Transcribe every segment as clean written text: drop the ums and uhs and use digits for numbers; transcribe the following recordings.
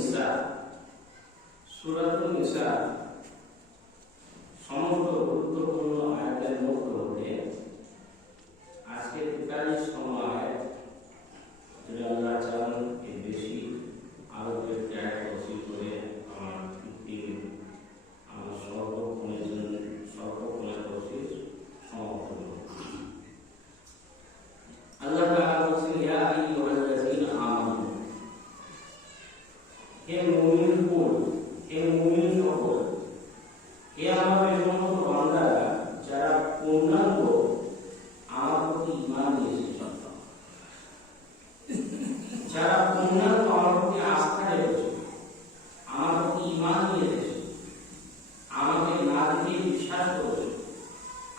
নিসা সূরাতুন নিসা সমস্ত গুরুত্বপূর্ণ আয়াতের মধ্যে আজকে 43তম আয়াত, যেটা আল্লাহ চান এর বেশি আরো কয়েকটি আয়াত তফসিল করে আমার সর্বক্ষণের তফসিল সমাপ্ত করব। আল্লাহ তাআলা বলেছেন, ইয়া আইয়ুহাল্লাযীনা আমানু, হে মুমিনগণ, হে মুমিন সকল, হে আমার সমস্ত বান্দারা যারা পূর্ণাঙ্গ আমার প্রতি ঈমান নিয়েছে, যারা পূর্ণাঙ্গ আমার প্রতি আস্থা রেখেছে, আমার প্রতি ঈমান নিয়েছে, আমাকে না দেখে বিশ্বাস করেছে,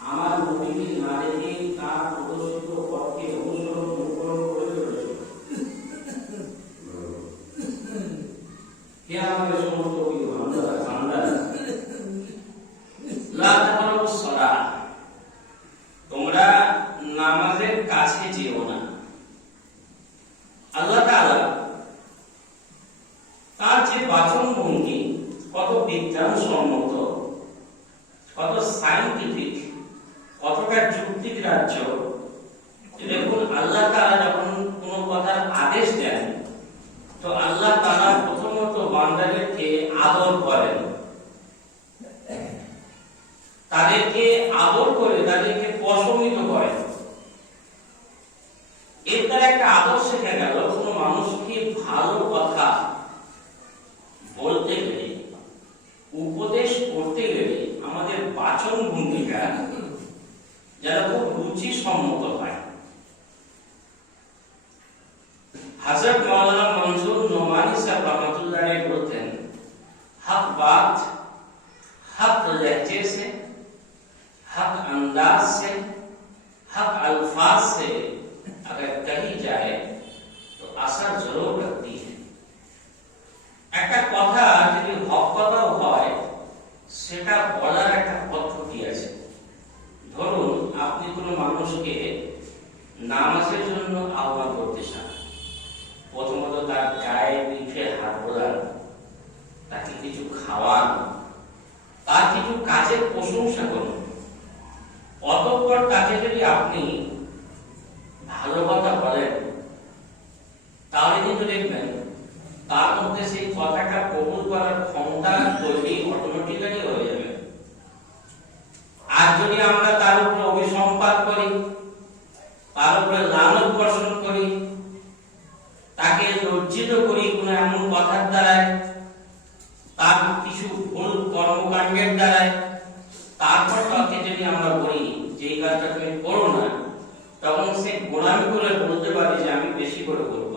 আমার নবীকে না দেখে তার প্রদর্শিত পথকে অনুসরণ করে চলেছে, হে আমাদের সমস্ত বান্দারা, লা তাকরাবুস সালাহ, তোমরা নামাজের কাছে যেও না। আল্লাহ তাআলা তার যে বাচন ভঙ্গি কত বিজ্ঞানসম্মত, কত সায়েন্টিফিক, কতটা যুক্তিগ্রাহ্য। দেখুন, আল্লাহ তাআলা যখন কোনো কথার আদেশ দেন, তো আল্লাহ তাআলা প্রথমত বান্দাদেরকে আদর করেন, তাদেরকে আদর করে তাদেরকে প্রশমিত করেন। এর দ্বারা একটা আদর শেখা গেল, কোন মানুষকে ভালো কথা বলতে গেলে, উপদেশ করতে গেলে আমাদের বাচন ভঙ্গিটা যেন খুব রুচিসম্মত হয়। হযরত মাওলানা মনসুর নোমানী সাহেব रहमतुल्लाह अलैह बोलते हैं, हक बात हक लहजे से, हक अंदाज से, हक अल्फाज से अगर कही जाए तो असर जरूर रखती है। একটা কথা যদি হক কথাও হয়, সেটা বলার একটা পদ্ধতি আছে। ধরুন, আপনি কোনো মানুষকে নামাজের জন্য আহ্বান করতে চান, প্রথমত তার গায়ে পিঠে হাত বোলান, তাকে কিছু খাওয়ান, তার কিছু কাজের প্রশংসা করুন। অতঃপর তাকে যদি আপনি ভালো কথা বলেন, তাহলে কিন্তু দেখবেন তার মধ্যে সেই কথাটা কবুল করার ক্ষমতা তৈরি অটোমেটিক্যালি হয়ে যাবে। আর যদি আমরা তার উপরে অভিসম্পাত করি, তার উপরে লানত বর্ষণ করি, তাকে লজ্জিত করি কোনো এমন কথার দ্বারায়, তার কিছু ভুল কর্মকাণ্ডের দ্বারায়, তারপর তাকে যদি আমরা বলি যে এই কাজটা তুমি করো না, তখন সে গোলামি করে বলতে পারে যে আমি বেশি করে করব।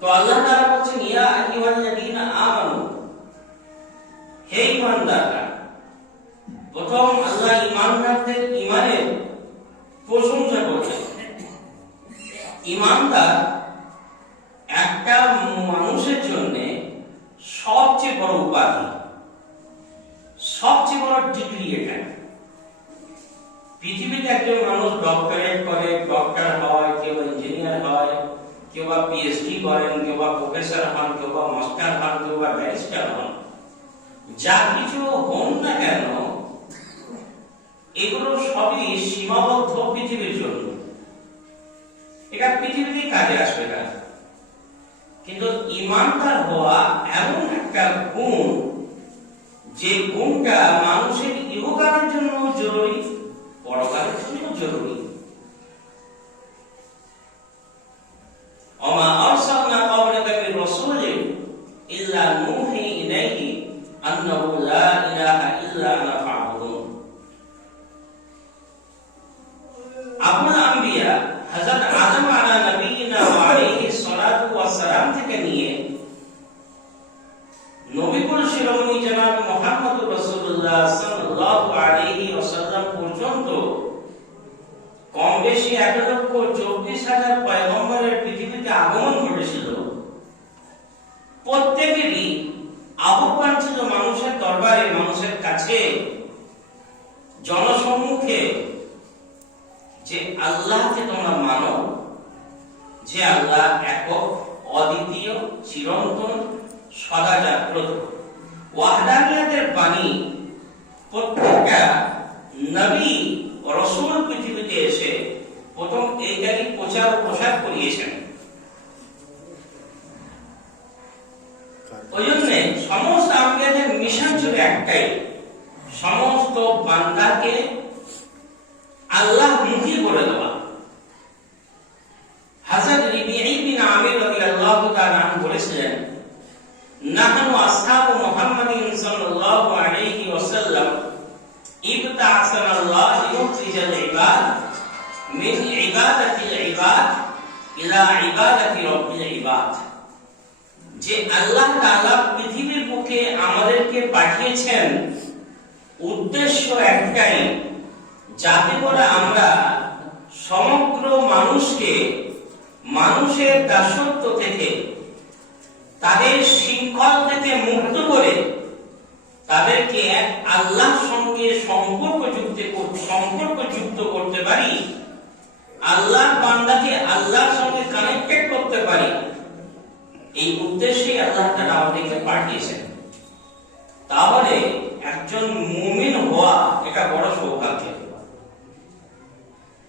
তো আল্লাহ তাআলা বলেন, ইয়া আইয়ুহাল্লাযীনা আমানু, হে ঈমানদাররা। প্রথম আল্লাহ ঈমানদারদের ঈমানের প্রশংসা করেছেন। ঈমানদার একটা মানুষের জন্য সবচেয়ে বড় উপাধি, সবচেয়ে বড় ডিগ্রি। এটা পৃথিবীতে একজন মানুষ ডক্টরেট করে, ডক্টর হয়, কেউ ইঞ্জিনিয়ার হয়, কেউ বা পিএইচডি করেন, কেউ বা প্রফেসর হন, কেউ বা মাস্টার হন, কেউ বা ব্যারিস্টার হন, যা কিছু হন না কেন, এগুলো সবই সীমাবদ্ধ পৃথিবীর জন্য। এটা পৃথিবীতেই কাজে আসবে না। কিন্তু ঈমানদার হওয়া এমন একটা গুণ, যে গুণটা মানুষের ইহকালের জন্য জরুরি, পরকালের জন্য জরুরি। ওমা আরসালনা ক্বাবলাকা মির রাসূলিন ইল্লা নূহি ইলাইহি আন্নাহু লা ইলাহা ইল্লা আনা ফা'বুদুন। আবুল আম্বিয়া হযরত আদম আলা নবিয়িনা ওয়া আলাইহিস সালাতু ওয়াস সালাম থেকে নিয়ে নবীকুল শিরোমণি জনাব মুহাম্মদুর রাসূলুল্লাহ সাল্লাল্লাহু আলাইহি ওয়াসাল্লাম পর্যন্ত কম বেশি 1,24,000 পয়গম্বরের পৃথিবীতে আগমন ঘটেছিল। প্রত্যেকেরই আহ্বান ছিল মানুষের দরবারে, মানুষের কাছে, জনসম্মুখে, যে আল্লাহকে তোমরা মানো, যে আল্লাহ একক অদ্বিতীয়, চিরন্তন, সদা জাগ্রত। ওয়াহদানিয়াতের বাণী প্রত্যেকটা নবী রাসূল পৃথিবীতে এসে প্রথম এইটাই প্রচার প্রসার করিয়েছেন। ওই জন্য সমস্ত আম্বিয়াদের মিশন ছিল একটাই, সমস্ত বান্দাকে আল্লাহ মুখী করে দেওয়া। হযরত রবিঈ বিন আমির রাদিয়াল্লাহু তাআলা আনহু বলেছিলেন, নাহনু আসহাবু মুহাম্মাদিন সাল্লাল্লাহু আলাইহি ওয়াসাল্লাম ইবতাআসানাল্লাহু লিয়ুখরিজাল ইবাদ মিন ইবাদাতিল ইবাদ ইলা ইবাদাতি রাব্বিল ইবাদ। যে আল্লাহ তাআলা পৃথিবীর বুকে আমাদেরকে পাঠিয়েছেন উদ্দেশ্য একটাই, যাতে করে আমরা সমগ্র মানুষকে মানুষের দাসত্ব থেকে, তাদের শৃঙ্খল থেকে মুক্ত করে তাদেরকে এক আল্লাহর সঙ্গে সম্পর্ক যুক্ত করতে পারি, আল্লাহর বান্দাকে আল্লাহর সঙ্গে কানেক্টেড করতে পারি। এই উদ্দেশ্যে আল্লাহ তাআলা আমাদেরকে পাঠিয়েছেন। তাহলে একজন মুমিন হওয়া এটা বড় সৌভাগ্য।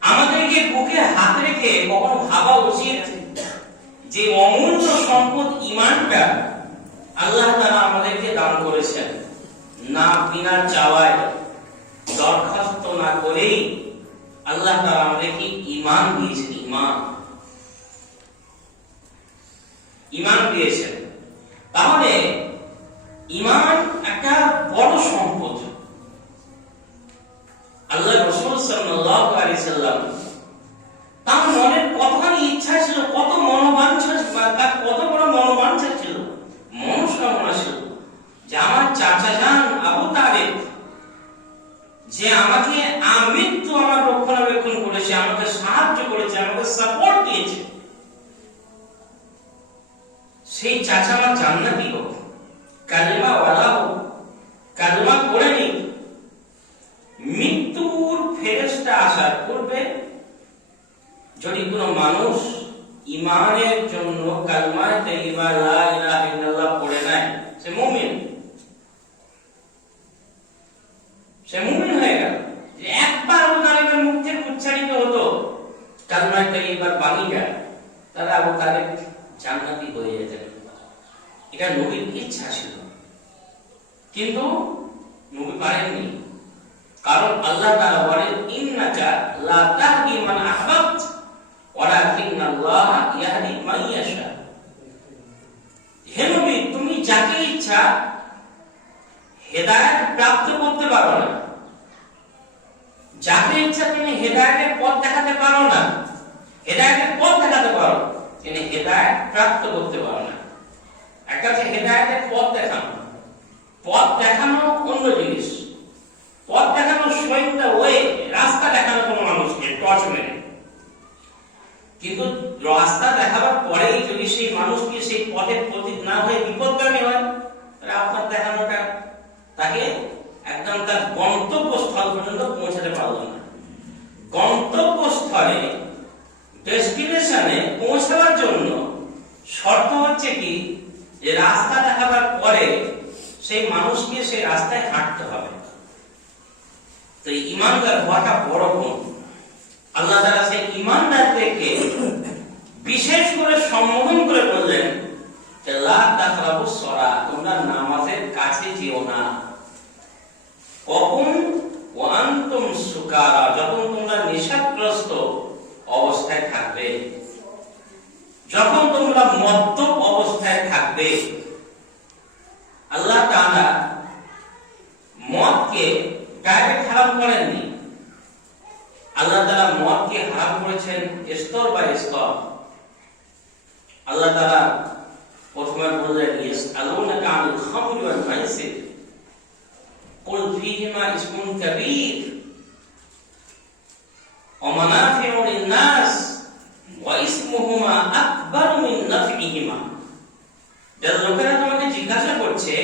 আমাদেরকে বুকে হাত রেখে কখনো ভাবা উচিত যে অমূল্য সম্পদ ঈমানটা আল্লাহ তাআলা আমাদেরকে দান করেছেন, না বিনা চাওয়ায়, দরখাস্ত না করেই আল্লাহ তাআলা আমাদেরকে ঈমান দিয়েছেন। ঈমান দিয়েছেন। তাহলে ঈমান একটা বড় সম্পদ। আল্লাহ রাসূল সাল্লাল্লাহু আলাইহি সাল্লাম তার মনের কতখানি ইচ্ছা ছিল, কত মনোবাঞ্ছা, তার কত বড় মনোবাঞ্ছা ছিল, মনস্কামনা ছিল যে আমার চাচা যান আবু তালেব যে আমাকে আমৃত্যু আমার রক্ষণাবেক্ষণ করেছে, আমাকে সাহায্য করেছে, আমাকে সাপোর্ট দিয়েছে, সেই চাচা আমার জান্নাতি হোক, কালেমা ওয়ালা হোক, কালেমা পড়ে নিক, মৃত্যুর ফেরেশতা আসার পূর্বে যদি কোনো মানুষ ঈমানের জন্য কালেমা তাইয়্যিবা লা ইলাহা ইল্লাল্লাহ পড়ে নেয়, সে মুমিন। সে মুমিন হয়ে গেল। যে একবার আবু তালেবের মুখ থেকে উচ্চারিত হতো কালেমা তাইয়্যিবার বাণীটা, তাহলে আবু তালেব জান্নাতি হয়ে যেতেন। এটা নবীর ইচ্ছা ছিল, কিন্তু নবী পারেননি। কারণ আল্লাহ তাআলা বলেন, ইন্নাকা লা তাহদি মান আহবাবত ওয়ালাকিন্নাল্লাহ ইয়াহদি মান ইয়াশা। হে নবী, তুমি যাকে ইচ্ছা হেদায়েত প্রাপ্ত করতে পারো না, যাকে ইচ্ছা তুমি হেদায়েতের পথ দেখাতে পারো না। হেদায়েতের পথ দেখাতে পারো, কিন্তু হেদায়েত প্রাপ্ত করতে পারো না। একটা হচ্ছে হেদায়েতের পথ দেখানো, পথ দেখানো অন্য জিনিস। পথ দেখানো শোয়িং দ্য ওয়ে, রাস্তা দেখানো কোনো মানুষকে টর্চ মেরে। কিন্তু রাস্তা দেখাবার পরেই যদি সেই মানুষকে সেই পথের পথিক না হয়ে বিপদগামী হয়, তাহলে আপনার দেখানোটা তাকে একদম তার গন্তব্যস্থল পর্যন্ত পৌঁছাতে পারলো না। গন্তব্যস্থলে, ডেস্টিনেশনে পৌঁছাবার জন্য শর্ত হচ্ছে কি, যে রাস্তা দেখাবার পরে সেই মানুষকে সেই রাস্তায় হাঁটতে হবে। তো ঈমানদার হওয়াটা বড় গুণ। আল্লাহ তাআলা সেই ঈমানদারদেরকে বিশেষ করে সম্বোধন করে বললেন যে লা তাকরাবুস সালাত, তোমরা নামাজের কাছে যেও না। কখন? ওয়া আনতুম সুকারা, যখন তোমরা নেশাগ্রস্ত অবস্থায় থাকবে, যখন তোমরা মদ্যপ অবস্থায় থাকবে। আল্লাহ তাআলা মদকে ডাইরেক্ট হারাম করেননি। আল্লাহ তাআলা মদকে হারাম করেছেন স্তর বাই স্তর। আল্লাহ তাআলা প্রথমে বললেন, ইয়াসআলুনাকা আনিল খামরি ওয়াল মাইসির কুল ফীহিমা ইসমুন কাবীর ওয়া মানাফিউ লিন-নাস ওয়া ইসমুহুমা আকবারু মিন নাফইহিমা। যারা লোকেরা তোমাকে জিজ্ঞাসা করছে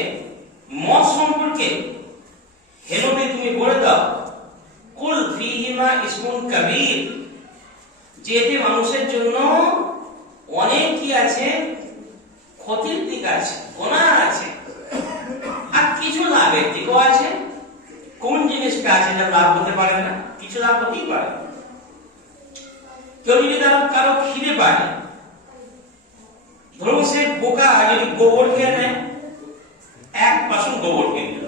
মদ সম্পর্কে, হে নবী তুমি বলে দাও, কুল ফীহিমা ইসমুন কাবীর, যে এতে মানুষের জন্য অনেক কি আছে, ক্ষতির দিক আছে, গুনাহ আছে, আর কিছু লাভের দিকও আছে। কোন জিনিসটা আছে যা লাভ হতে পারে না? কিছু লাভ হতেই পারে। কেউ যদি কারো খিদে পায়, ধরুন সে বোকা যদি গোবর খেয়ে নেয়, এক বাসন গোবর খেয়ে নিল,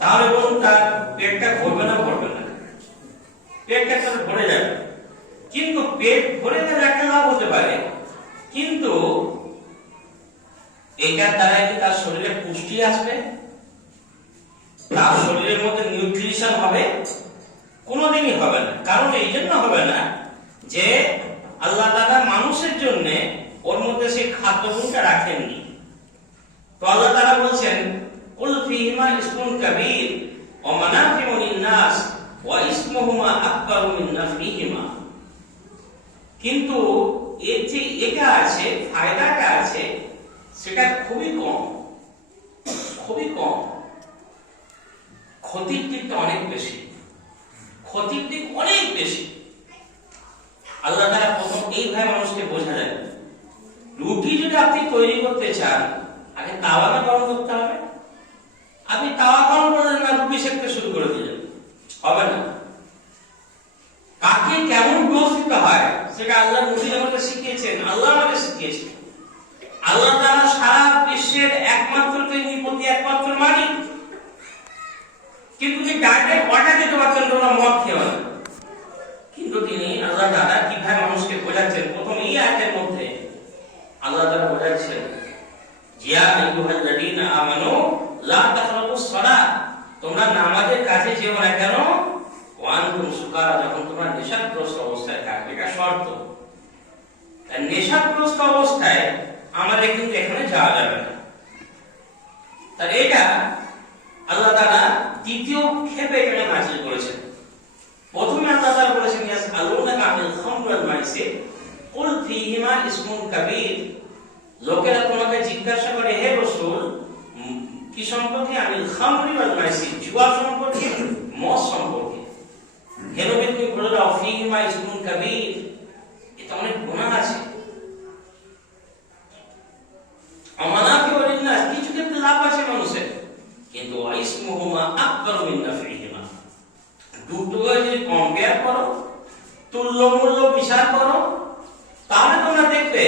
তাহলে বলুন তার পেটটা ভরবে না? ভরবে না। পেটটা তার ভরে যাবে, কিন্তু পেট ভরে গেলে একটা লাভ হতে পারে, কিন্তু এটার দ্বারা কি তার শরীরে পুষ্টি আসবে? তার শরীরের মধ্যে নিউট্রিশন হবে? কোনোদিনই হবে না। কারণ এই জন্য হবে না যে আল্লাহ তাআলা মানুষের জন্য ওর মধ্যে সেই খাদ্যগুণটা রাখেননি। তো আল্লাহ তাআলা বলছেন, কুল ফীহিমা ইসমুন কাবীর ওয়া মানাফিউ লিন-নাস ওয়া ইসমুহুমা আকবারু মিন নাফইহিমা। কিন্তু এর যে এটা আছে, ফায়দাটা আছে, সেটা খুবই কম, খুবই কম। ক্ষতির দিকটা অনেক বেশি, ক্ষতির দিক অনেক বেশি। আল্লাহ তাআলা প্রথম এইভাবে মানুষকে বোঝালেন, রুটি যদি আপনি তৈরি করতে চান, আগে তাওয়াটা গরম করতে হবে। আপনি তাওয়া গরম করলেন না, রুটি সেকতে শুরু করে দিলেন, হবে না। কাকে কেমন ডোজ দিতে হয় সেটা আল্লাহ নবী আমাদের শিখিয়েছেন, আল্লাহ আমাদের শিখিয়েছেন। আল্লাহ তাআলা সারা বিশ্বের একমাত্র তৈরি একমাত্র মালিক, কিন্তু তিনি ডাইরেক্ট অর্ডার দিতে পারতেন তোমরা মদ খেও না। কিন্তু তিনি আল্লাহ তাআলা কিভাবে মানুষকে বোঝাচ্ছেন, প্রথম এই আয়াতের মধ্যে আল্লাহ তাআলা বোঝাচ্ছেন, ইয়া আইয়ুহাল্লাযীনা আমানু লা তাকরাবুস সালাত, তোমরা নামাজের কাছে যেও না কেন, ওয়া আনতুম সুকারা, যখন তোমরা নেশাগ্রস্ত অবস্থায় থাকবে। এটা শর্ত। নেশাগ্রস্ত অবস্থায় আমাদের কিন্তু এখানে যাওয়া যাবে না। তার এটা আল্লাহ তাআলা দ্বিতীয় ক্ষেপে এখানে নাযিল করেছেন। প্রথমে আল্লাহ তাআলা বলেছেন, ইয়াসআলুনাকা আনিল খামরি ওয়াল মাইসির কুল ফীহিমা ইসমুন কাবীর। লোকেরা তোমাকে জিজ্ঞাসা করে, হে রাসূল, কি সম্পর্কে? আনিল খামরি ওয়াল মাইসির, জুয়া সম্পর্কে, মদ সম্পর্কে। হে নবী, তুমি বলে দাও, ফীহিমা ইসমুন কাবীর, এটা অনেক গুনাহ আছে। আমানাফিউ লিন-নাস, কিছু ক্ষেত্রে লাভ আছে মানুষের, কিন্তু ইসমুহুমা আকবারু মিন নাফইহিমা। দুটোকে যদি কম্পেয়ার করো, তুল্য মূল্য বিচার করো, তাহলে তোমরা দেখবে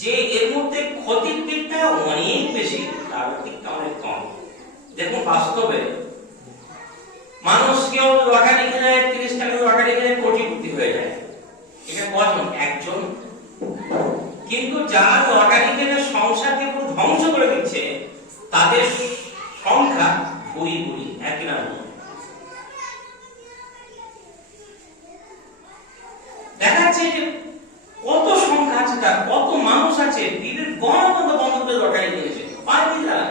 যে এর মধ্যে ক্ষতির দিকটা অনেক বেশি, লাভের দিকটা অনেক কম। দেখুন বাস্তবে মানুষ কেউ লটারি খেলে, 30 টাকা লটারি খেলে কোটিপতি হয়ে যায়, এটা কজন? একজন। কিন্তু যারা লটারি খেলে সংসারকে পুরো ধ্বংস করে দিচ্ছে, তাদের সংখ্যা ভুরি ভুরি, একই না। দেখাচ্ছে যে কত সংখ্যা আছে তার, কত মানুষ আছে দিনের গণবন্ধ বন্ধ করে লটারি কিনেছে, পায়নি তারা।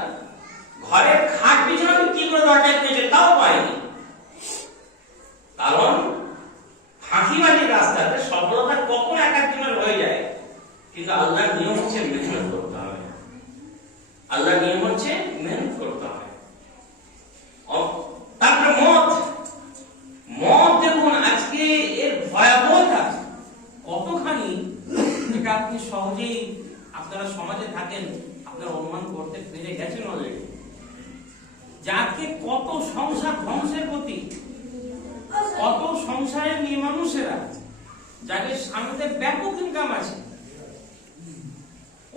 ঘরের খাট বিছানা কি করে লটারি কিনেছে তাও পায়নি। কারণ ফাঁকিবাজির রাস্তাতে সফলতা কখন এক একজনের হয়ে যায়, কিন্তু আল্লাহর নিয়ম হচ্ছে মেহনত করতে হবে। আল্লাহর নিয়ম হচ্ছে মেহনত করতে হবে। তারপরে মদ, মদ দেখুন আজকে এর ভয়াবহতা কতখানি, এটা আপনি সহজেই, আপনারা সমাজে থাকেন, আপনারা অনুমান করতে পেরে গেছেন অলরেডি। যাকে কত সংসার ধ্বংসের গতি, কত সংসারের মেয়ে মানুষেরা, যাদের স্বামীদের ব্যাপক ইনকাম আছে।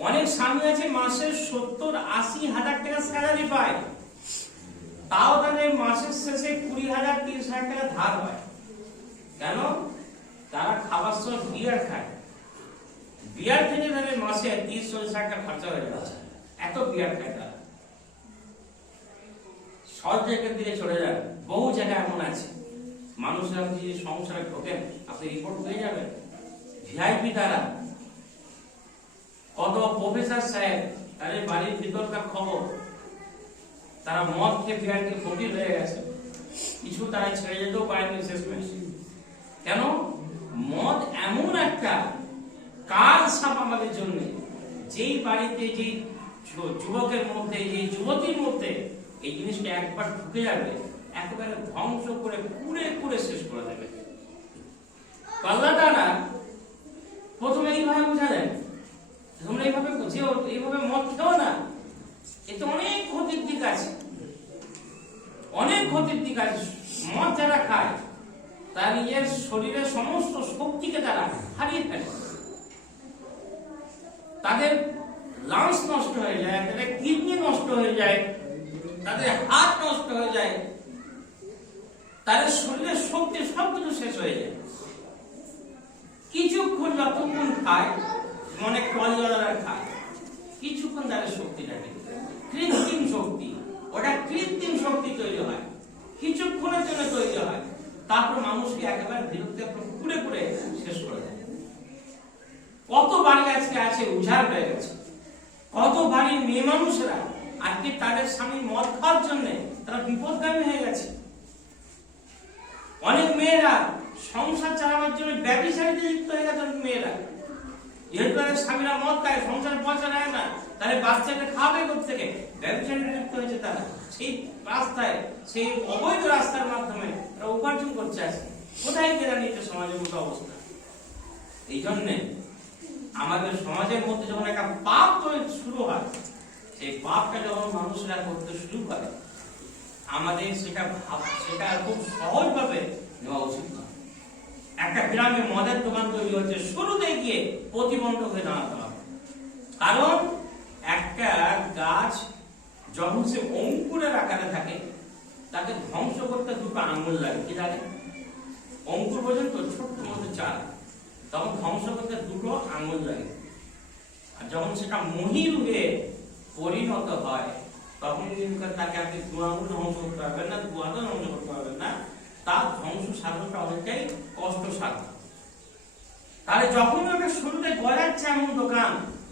অনেক স্বামী আছে মাসে 70-80 হাজার টাকা স্যালারি পায়, তাও তাদের মাসের শেষে 20,000-30,000 টাকা ধার হয়। কেন? তারা খাবার সময় বিয়ার খায়, বিয়ার থেকে তাদের মাসে 30-40 টাকা খরচা হয়ে যাচ্ছে, এত বিয়ার খায় তারা। সব জায়গার দিকে চলে যান, বহু জায়গায় এমন আছে। মানুষরা যদি সংসারে ঢোকেন, আপনি রিপোর্ট পেয়ে যাবেন। ভিআইপি তারা, কত প্রফেসর সাহেব, তাদের বাড়ির ভিতরকার খবর, তারা মদ খেয়ে বিয়ারকে ফকির হয়ে গেছে, কিছু তারা ছেড়ে যেতেও পারেনি শেষমেশ। কেন? মদ এমন একটা কাল সাপ আমাদের জন্য, যেই বাড়িতে, যেই যুবকের মধ্যে, যেই যুবতীর মধ্যে এই জিনিসটা একবার ঢুকে যাবে, একেবারে ধ্বংস করে কুড়ে কুড়ে শেষ করে দেবে। আল্লাহ তাআলা প্রথমে এইভাবে বুঝালেন, তোমরা এইভাবে যে এইভাবে মদ খেও না, এতে অনেক ক্ষতির দিক আছে, অনেক ক্ষতির দিক আছে। মদ যারা খায় তার নিজের শরীরের সমস্ত শক্তিকে তারা হারিয়ে ফেলে, তাদের লাংস নষ্ট হয়ে যায়, তাদের কিডনি নষ্ট হয়ে যায়, তাদের হার্ট নষ্ট হয়ে যায়, তাদের শরীরের শক্তি সবকিছু শেষ হয়ে যায়। কিছুক্ষণ যতক্ষণ খায়, মনে কলজলারা খায়, কিছুক্ষণ তাদের শক্তি থাকে, কৃত্রিম শক্তি, ওটা কৃত্রিম শক্তি তৈরি হয়, কিছুক্ষণের জন্য তৈরি হয়, তারপর মানুষকে একেবারে বিরক্তি পুড়ে পুড়ে শেষ করে দেয়। কত বাড়ি আজকে আছে উজাড় হয়ে গেছে, কত বাড়ির মেয়ে মানুষরা আজকে তাদের স্বামী মদ খাওয়ার জন্য তারা বিপদগামী হয়ে গেছে। অনেক মেয়েরা সংসার চালানোর জন্য ব্যভিচারীতে লিপ্ত হয়ে গেছে। অনেক মেয়েরা যেহেতু তাদের স্বামীরা মদ খায়, সংসারে পয়সা নেয় না, তাদের বাচ্চাকে খাবে কোথেকে, ব্যভিচারীতে লিপ্ত হয়েছে তারা। সেই রাস্তায়, সেই অবৈধ রাস্তার মাধ্যমে তারা উপার্জন করছে। আছে কোথায় কেনা নিচ্ছে সমাজের মতো অবস্থা। এই জন্যে আমাদের সমাজের মধ্যে যখন একটা পাপ শুরু হয়, সেই পাপটা যখন মানুষরা করতে শুরু করে, আমাদের সেটা খুব সহজ ভাবে নেওয়া উচিত নয়। একটা গ্রামে মদের দোকান তৈরি হচ্ছে, শুরুতে গিয়ে প্রতিবন্ধক হয়ে দাঁড়াতে হবে। কারণ একটা গাছ যখন সে অঙ্কুরের আকারে থাকে, তাকে ধ্বংস করতে দুটো আঙুল লাগে। কি লাগে? অঙ্কুর পর্যন্ত ছোট্ট মতো চাল, তখন ধ্বংস করতে দুটো আঙুল লাগে। আর যখন সেটা মহিরূপে পরিণত হয়, তখন কিন্তু তাকে আপনি দু আঙুল ধ্বংস করতে পারবেন না, দু হাতও ধ্বংস করতে পারবেন না, তার ধ্বংস সাধনটা অনেকটাই কষ্টসাধ্য। তাহলে যখন ওটা শুরুতে গড়াচ্ছে এমন দোকান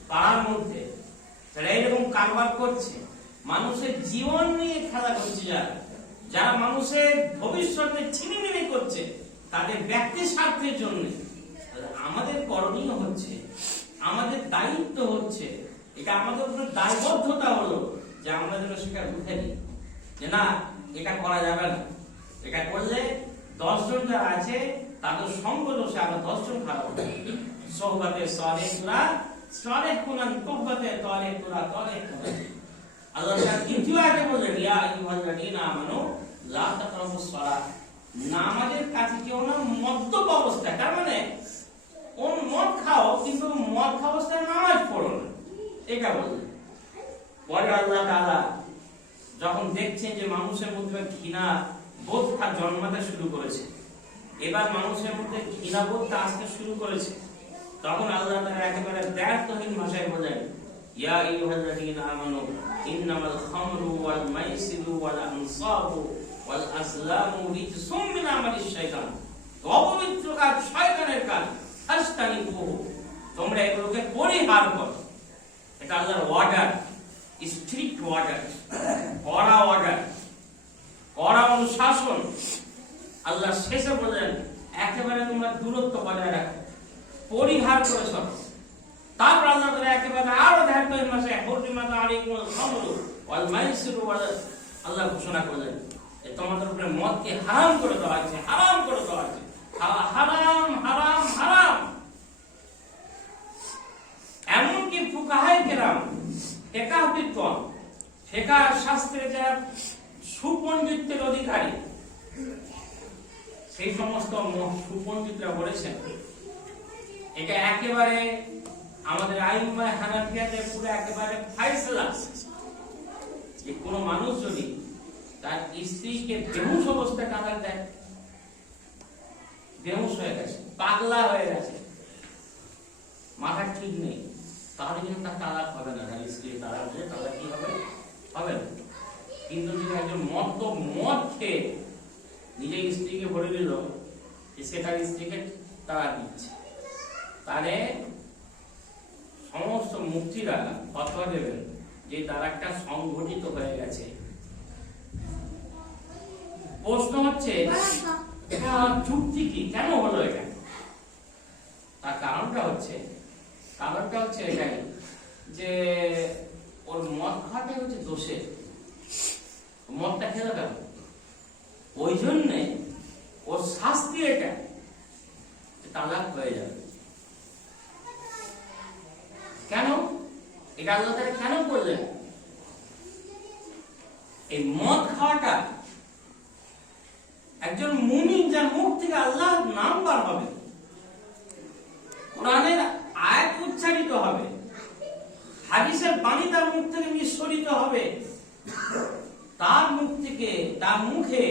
পাড়ার মধ্যে, যারা এরকম কারবার করছে, মানুষের জীবন নিয়ে খেলা করছে, যারা মানুষের ভবিষ্যতে ছিনিমিনি করছে, তাদের ব্যক্তি স্বার্থের জন্য, আমাদের করণীয় হচ্ছে, আমাদের দায়িত্ব হচ্ছে, এটা আমাদের উপরে দায়বদ্ধতা হলো যে আমরা যেন সেটা রুখে দিই, যে না এটা করা যাবে না। এটা করলে 10 জন যারা আছে তাদের সঙ্গ দোষে আমরা 10 জন খারাপ হবে। সোহবতে সালেহ তুরা সালেহ কুনান, তোহবতে তালেহ তুরা তালেহ কুনান। আল্লাহ তাআলা দ্বিতীয় আয়াতে বলেন, ইয়া আইয়ুহাল্লাযীনা আমানু লা তাকরাবুস সালাহ, নামাজের কাছে কেউ না মদ্যপ অবস্থায়। তার মানে মদ খাও, কিন্তু মদ খাওয়া অবস্থায় নামাজ পড়ো না, এটা বললেন। পরে আল্লাহ তাআলা যখন দেখছেন যে মানুষের মধ্যে ঘৃণা বোধটা জন্মাতে শুরু করেছে, এবার মানুষের মধ্যে ঘৃণা বোধটা আসতে শুরু করেছে, তখন আল্লাহ তাআলা একেবারে দ্ব্যর্থহীন ভাষায় বলেন, ইয়া আইয়ুহাল্লাযীনা আমানু ইন্নামাল খামরু ওয়াল মাইসিরু ওয়াল আনসাবু ওয়াল আজলামু রিজসুম মিন আমালিশ শাইতান, অপবিত্র কাজ, শয়তানের কাজ, ফাসতানিবুহু, তোমরা এগুলোকে পরিহার করো। এটা আল্লাহর অর্ডার, স্ট্রিক্ট অর্ডার, কড়া অর্ডার, কড়া অনুশাসন। আল্লাহ শেষে বলেন একেবারে তোমরা দূরত্ব বজায় রাখো, পরিহার করে চলো। তারপর আল্লাহ তাআলা একেবারে আরো ধ্যানহীন ভাষায় হুররিমাত আলাইকুমুল খামরু ওয়াল মাইসিরু ওয়াল, আল্লাহ ঘোষণা করলেন যে তোমাদের উপরে মদকে হারাম করে দেওয়া হয়েছে, হারাম করে দেওয়া হয়েছে, হারাম হারাম হারাম। এমনকি ফুকাহায়ে কেরাম, ফিকহবিদগণ, ফিকহ শাস্ত্রে যারা সুপণ্ডিতের অধিকারী, সেই সমস্ত সুপণ্ডিতরা বলেছেন এটা একেবারে আমাদের আইম্মা হানাফিয়াতে পুরো একেবারে ফায়সালা, যে কোনো মানুষ যদি তার স্ত্রীকে বেহুশ অবস্থায় তালাক দেয়, বেহুশ হয়ে গেছে, পাগলা হয়ে গেছে, মাথা ঠিক নেই, তাহলে কিন্তু তার তালাক হবে না। তার স্ত্রী তালাক দিলে তালাক কি হবে? হবে না। কিন্তু যদি একজন মদ খেয়ে নিজের স্ত্রীকে বলে দিল সে তার স্ত্রীকে তালাক দিচ্ছে, তাহলে সমস্ত মুফতিরা ফতোয়া দেবেন যে তালাকটা সংঘটিত হয়ে গেছে। প্রশ্ন হচ্ছে যুক্তি কি, কেন হলো এটা? তার কারণটা হচ্ছে এটাই যে ওর মদ খাওয়াটাই হচ্ছে দোষের, মদটা খেলে কেন, ওই জন্যে ওর শাস্তি এটা, তালাক হয়ে যাবে। কেন? এটা আল্লাহ তাআলা কেন বললেন? এই মদ খাওয়াটা একজন মুমিন যার মুখ থেকে আল্লাহর নাম বার হবে, কোরআনের আয়াত উচ্চারিত হবে, হাদিসের বাণী তার মুখ থেকে নিঃসরিত হবে, তার মুখ থেকে তার মুখে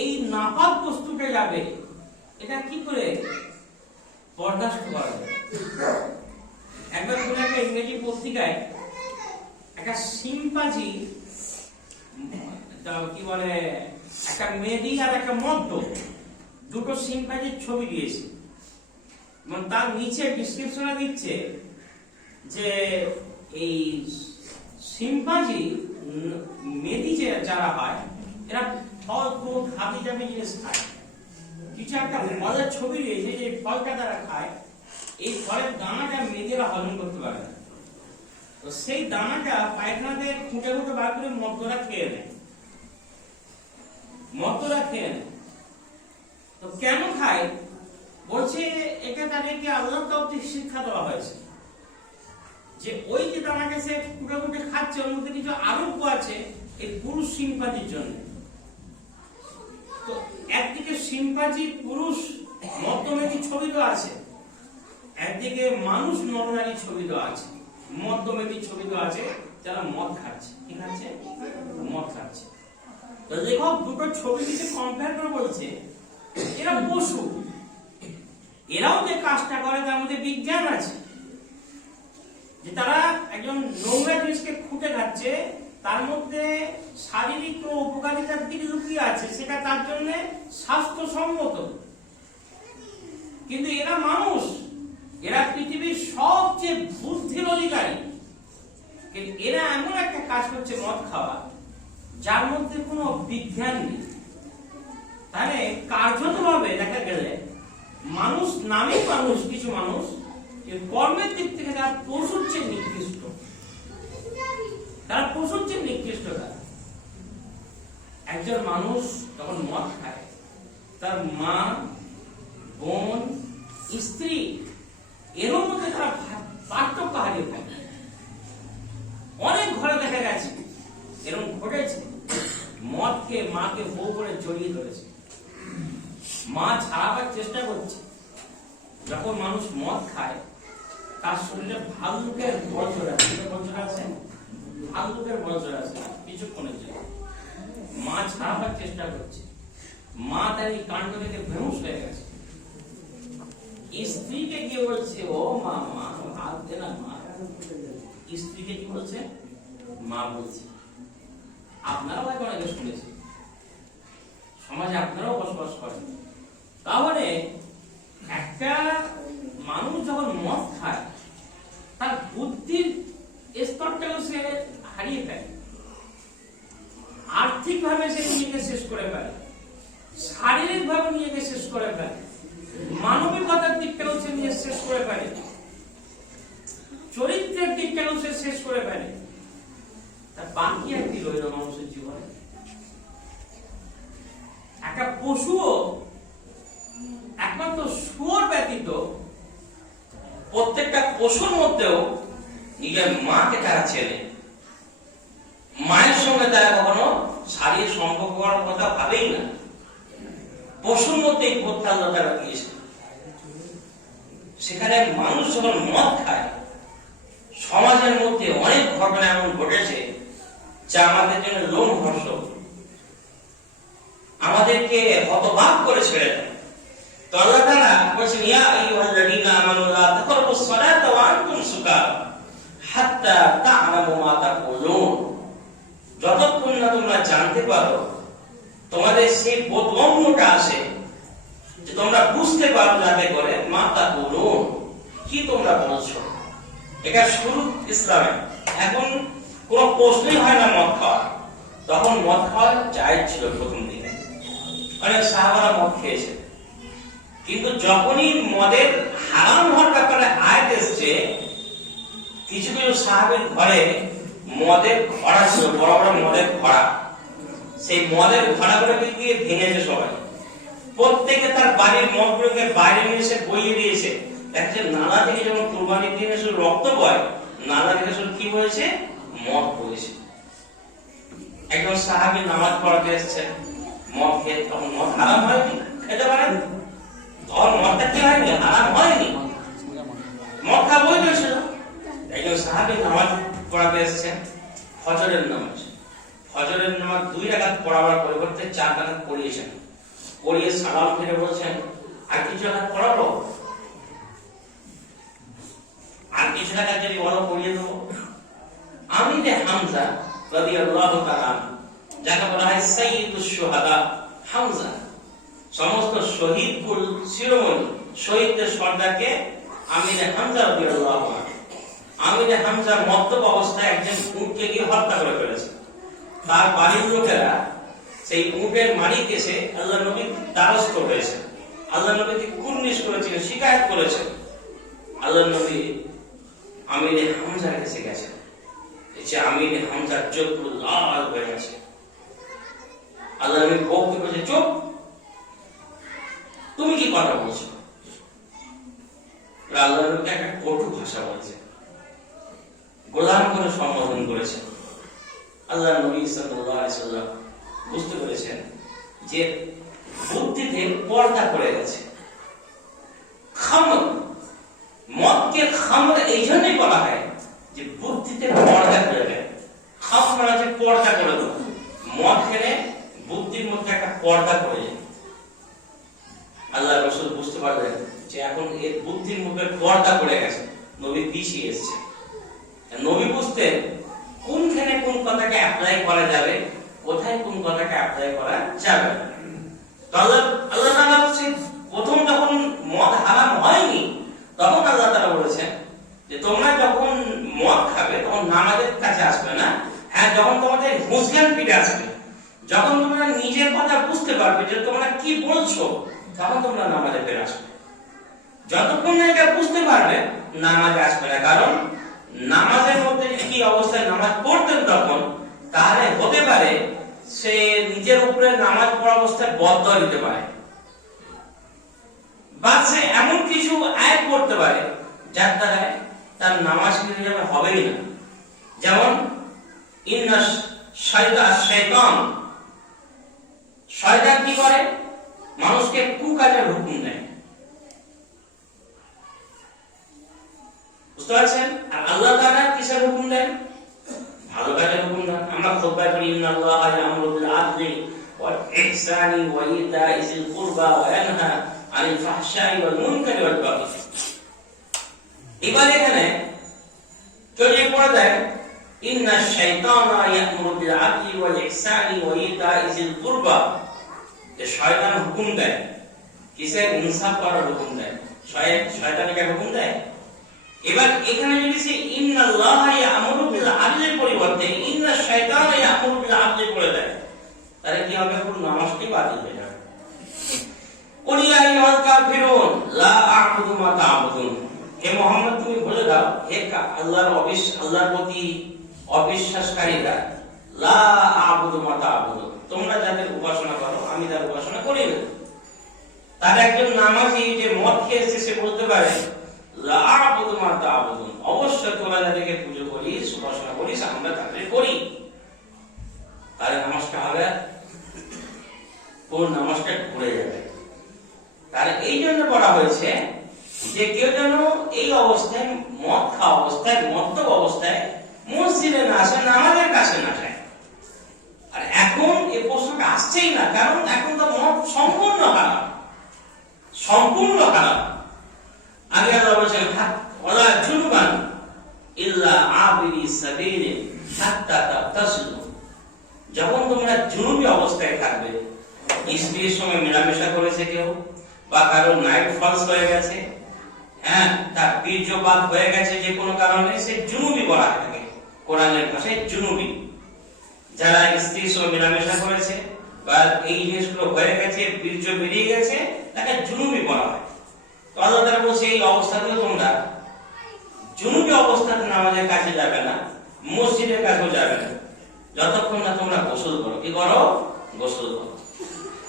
এই নাপাক বস্তুটা যাবে, এটা কি করে বরদাস্ত করা যাবে? একবার কোন একটা ইংরেজি পত্রিকায় একটা সিম্পাজি, কি বলে, একটা মেদি আর একটা মদ্য, দুটো সিম্পাজির ছবি দিয়েছে এবং তার নিচে ডিসক্রিপশনে দিচ্ছে যে এই সিম্পাজি মেদি যারা হয় এরা ফল ফ্রুট হাবি জাবি জিনিস খায়। কিছু একটা ফলের ছবি দিয়েছে যে ফলটা তারা খায়, এই ফলের দানাটা মেয়েদেরা হজম করতে পারে না, তো সেই দানাটা পায়খানাতে খুঁটে খুঁটে বার করে মদ্যরা খেয়ে নেয়, মদ্যরা খেয়ে নেয়। তো কেন খায়? বলছে এটা তাদেরকে আল্লাহ তাআলা শিক্ষা দেওয়া হয়েছে যে ওই যে দানাকে সে খুঁটে খুঁটে খাচ্ছে ওর মধ্যে কিছু আরোগ্য আছে এই পুরুষ সিম্পাজির জন্য। তো একদিকে সিম্পাজি পুরুষ মধ্যমেতি ছবি দেওয়া আছে, একদিকে মানুষ নরনারী ছবি দেওয়া আছে, মধ্যমেতি ছবি দেওয়া আছে যারা মদ খাচ্ছে। কি খাচ্ছে? মদ খাচ্ছে। তো লেখক দুটো ছবি দিকে কম্পেয়ার করে বলছে এরা পশু, এরাও যে কাজটা করে তার মধ্যে বিজ্ঞান আছে, যে তারা একজন নোংরা জিনিসকে খুঁটে খাচ্ছে, তার মধ্যে শারীরিক ও উপকারিতার দিক লুকিয়ে আছে, সেটা তার জন্য স্বাস্থ্যসম্মত। কিন্তু এরা মানুষ, এরা পৃথিবীর সবচেয়ে বুদ্ধির অধিকারী, কিন্তু এরা এমন একটা কাজ করছে মদ খাওয়া যার মধ্যে কোনো বিজ্ঞান নেই। তাহলে কার্যতভাবে দেখা গেলে মানুষ নামে মানুষ, কিছু মানুষ কর্মের দিক থেকে তারা পশুর চেয়ে নিকৃষ্ট, তারা পশুর চেয়ে নিকৃষ্ট। একজন মানুষ যখন মদ খায় তার মা, বোন, স্ত্রী এর মধ্যে তারা পার্থক্য হারিয়ে থাকে। অনেক ঘরে দেখা গেছে এরকম ঘটেছে, মদকে মাকে বউ করে জড়িয়ে ধরেছে, মা ছাড়াবার চেষ্টা করছে। যখন মানুষ মদ খায় তার শরীরে ভাল্লুকের বজ্র আছে, ভাল্লুকের বজ্র আছে কিছুক্ষণের জন্য। মা ছাড়াবার চেষ্টা করছে, মা তার এই কাণ্ড থেকে বেহুশ হয়ে গেছে। স্ত্রীকে গিয়ে বলছে ও মা, মা হাত দে না মা। স্ত্রীকে কি বলছে? মা বলছে। আপনারা হয়তো অনেকে শুনেছেন, সমাজে আপনারাও বসবাস করেন। তাহলে একটা মানুষ যখন মদ খায় তার বুদ্ধির স্তরটাও সে হারিয়ে ফেলে, আর্থিক ভাবে সে নিজেকে শেষ করে ফেলে, শারীরিক ভাবে নিজেকে শেষ করে ফেলে, মানবিকতার দিকটাও সে নিজে শেষ করে ফেলে, চরিত্রের দিকটাও সে শেষ করে ফেলে। তার বাকি আর কি রইল মানুষের জীবনে? একটা পশুও একমাত্র শুয়োর ব্যতীত প্রত্যেকটা পশুর মধ্যেও নিজের মাকে তারা চেনে, মায়ের সঙ্গে তারা কখনো শারীরিক সম্পর্ক করার কথা ভাবেই না। পশুর মধ্যে এই প্রত্যাল্য তারা দিয়েছে। সেখানে মানুষ যখন মদ খায়, সমাজের মধ্যে অনেক ঘটনা এমন ঘটেছে যা আমাদের জন্য লোমহর্ষক, আমাদেরকে হতবাক করে ছেড়ে দেয়। তো আল্লাহ তাআলা বলেছেন ইয়া আইয়ুহাল্লাযীনা আমানু লা তাকরাবুস সালাতা ওয়া আনতুম সুকারা হাত্তা তা'লামু মা তাকুলুন। যতক্ষণ না তোমরা জানতে পারো, তোমাদের সেই বোধগম্যটা আসে যে তোমরা বুঝতে পারো যাতে করে মা তাকুলুন, কি তোমরা বলছো। এটা শুরু ইসলামে। এখন কোনো প্রশ্নই হয় না মদ খাওয়া। তখন মদ খাওয়া জায়েজ ছিল প্রথম দিকে, অনেক সাহাবারা মদ খেয়েছে। কিন্তু যখনই মদের হারাম হওয়ার ব্যাপারে আয়াত এসছে, কিছু কিছু সাহাবের ঘরে মদের ঘড়া ছিল, বড় বড় মদের ঘড়া। সেই মদের ঘড়াগুলোকে দিয়ে ভেঙেছে সবাই, প্রত্যেকে তার বাড়ির মদগুলোকে বাইরে নিয়ে এসে বইয়ে দিয়েছে। দেখছে নালা থেকে যখন কুরবানির দিনে শুধু রক্ত বয়, না জানি রাসূল কি বলেছে, মদ বলেছে। একজন সাহাবী নামাজ পড়াতে এসেছেন, মদ খেয়ে, তখন মদ হারাম হয়নি, খেতে পারেন, তখন মদটা কি হয়নি, হারাম হয়নি, মদ খাওয়া বৈধ ছিল। একজন সাহাবী নামাজ পড়াতে এসেছেন, ফজরের নামাজ, ফজরের নামাজ 2 রাকাত পড়াবার পরিবর্তে 4 রাকাত পড়িয়েছেন, পড়িয়ে সালাম ফিরে বলছেন আর কিছু রাকাত পড়াবো, আর কিছু রাকাত যদি বলো পড়িয়ে দেবো। আমিরে হামজা রাদিয়াল্লাহু তাআলা, যাকে বলা হয় সাইয়্যিদুশ শুহাদা, হামজা, সমস্ত শহীদ কুল শিরোমণি, শহীদদের সর্দারকে আমিরে হামজা রাদিয়াল্লাহু আনহু। আমিরে হামজা মদ্যপ অবস্থায় একজন উটকে গিয়ে হত্যা করে ফেলেছে। তার বাড়ির লোকেরা সেই উটের মালিক এসে আল্লাহ নবীর দ্বারস্থ হয়েছে, আল্লাহ নবীকে কুর্নিশ করেছিল, শিকায়ত করেছে। আল্লাহ নবী আমিরে হামজার কাছে গেছেন, যে আমিরে হামজার চোখ পুরো লাল হয়ে গেছে। আল্লাহ নবী বকতে বলেছে, চুপ, তুমি কি কথা বলছো? আল্লাহ নবীকে একটা কটু ভাষা বলেছে, গোলাম করে সম্বোধন করেছেন। আল্লাহ নবী সাল্লাল্লাহু আলাইহি ওয়াসাল্লাম বুঝতে পেরেছেন যে বুদ্ধিতে পর্দা পড়ে গেছে। খামর, মদকে খামর এই জন্যই বলা হয় যে বুদ্ধিতে পর্দা পড়ে যায়। খামর মানে হচ্ছে পর্দা করে দেওয়া, মদ খেলে বুদ্ধির মধ্যে একটা পর্দা পড়ে যায়। আল্লাহ রাসূল বুঝতে পারলেন যে এখন এর বুদ্ধির মুখে পর্দা পড়ে গেছে, নবী পিছিয়ে এসেছে। নবী বুঝতেন কোনখানে কোন কথাকে অ্যাপ্লাই করা যাবে, কোথায় কোন কথাকে অ্যাপ্লাই করা যাবে না। আল্লাহ তাআলা প্রথম যখন মদ হারাম হয়নি, তখন আল্লাহ তাআলা বলেছেন যে তোমরা যখন মদ খাবে তখন নামাজের কাছে আসবে না। হ্যাঁ, যখন তোমাদের হুঁশজ্ঞান ফিরে আসবে, যখন তোমরা নিজের কথা বুঝতে পারবে যে তোমরা কি বলছো, তখন তোমরা নামাজে ফিরে আসবে। যতক্ষণ না এটা বুঝতে পারবে, নামাজে আসবে না। কারণ নামাজের মধ্যে যদি কি অবস্থায় নামাজ পড়তেন তখন, তাহলে হতে পারে সে নিজের উপরে নামাজ পড়া অবস্থায় বদদোয়া দিতে পারে, বা সে এমন কিছু আয়াত করতে পারে যার দ্বারা তার নামাজ কিন্তু যাবে হবেই না। যেমন ইন্না শাইতান, শয়তান কি করে, মানুষকে কুকাজের হুকুম দেয়, বুঝতে পারছেন? আর আল্লাহ তাআলা কিসের হুকুম দেন, ভালো কাজের হুকুম দেন। আমরা খুতবায় পড়ি ইন্নাল্লাহা ইয়া'মুরু বিল আদলি ওয়াল ইহসানি ওয়া ইতা'i যিল কুরবা ওয়া ইয়ানহা আনিল ফাহশাই ওয়াল মুনকারি ওয়াল বাগি। এবার এখানে কেউ যদি পড়ে দেয় ইন্নাশ শাইতানা ইয়া'মুরু বিল আদলি ওয়াল ইহসানি ওয়া ইতা'i যিল কুরবা, যে শয়তান হুকুম দেয় কিসের, ইনসাফ করার হুকুম দেয়। শয়তানকে হুকুম দেয়। এবার এখানে যদি সে ইন্নাল্লাহা ইয়া'মুরু বিল আদলির পরিবর্তে ইন্নাশ শাইতানা ইয়া'মুরু বিল আদলি পড়ে দেয়, তাহলে কি হবে, পুরো নামাজটাই বাতিল হয়ে যাবে। কুল ইয়া আইয়ুহাল কাফিরুন লা আ'বুদু মা তা'বুদুন, হে মুহাম্মদ তুমি বলে দাও, হে আল্লাহর প্রতি অবিশ্বাসকারীরা, লা আ'বুদু মা তা'বুদুন, তোমরা যাদের উপাসনা করো আমি তার উপাসনা করি না। তার একজন নামাজি যে মদ খেয়েছে সে বলতে পারে লা আ'বুদু মা তা'বুদুন, অবশ্যই তোমরা যাদেরকে পূজা করিস, উপাসনা করিস, আমরা তাদের করি। তাহলে নামাজটা হবে, পুরো নামাজটা ঘুরে যাবে। তাহলে এই জন্য বলা হয়েছে যে কেউ যেন এই অবস্থায়, মদ খাওয়া অবস্থায়, মদ্যপ অবস্থায় মসজিদে না আসে, নামাজের কাছে না যায়। আর এখন এই প্রশ্নটা আসছেই না, কারণ এখন তো মদ সম্পূর্ণ হারাম, সম্পূর্ণ হারাম। আগে আল্লাহ বলেছেন ওয়ালা জুনুবান ইল্লা আবিরি সাবিলিন হাত্তা তাগতাসিলু, যখন তোমরা জুনুবি অবস্থায় থাকবে, স্ত্রীর সঙ্গে মেলামেশা করেছে কেউ, বা কারো নাইট ফলস হয়ে গেছে, হ্যাঁ, তার বীর্যপাত হয়ে গেছে যে কোনো কারণে, সে জুনুবি বলা থাকে কোরআনের ভাষায় জুনুবি। যারা স্ত্রীর সঙ্গে মেলামেশা করেছে বা এই জিনিসগুলো হয়ে গেছে, বীর্য বেরিয়ে গেছে, তাকে জুনুবি বলা হয়। তো আল্লাহ তাআলা বলছে এই অবস্থাতেও তোমরা জুনুবি অবস্থাতে নামাজের কাছে যাবে না, মসজিদের কাছেও যাবে না, যতক্ষণ না তোমরা গোসল করো। কি করো? গোসল করো।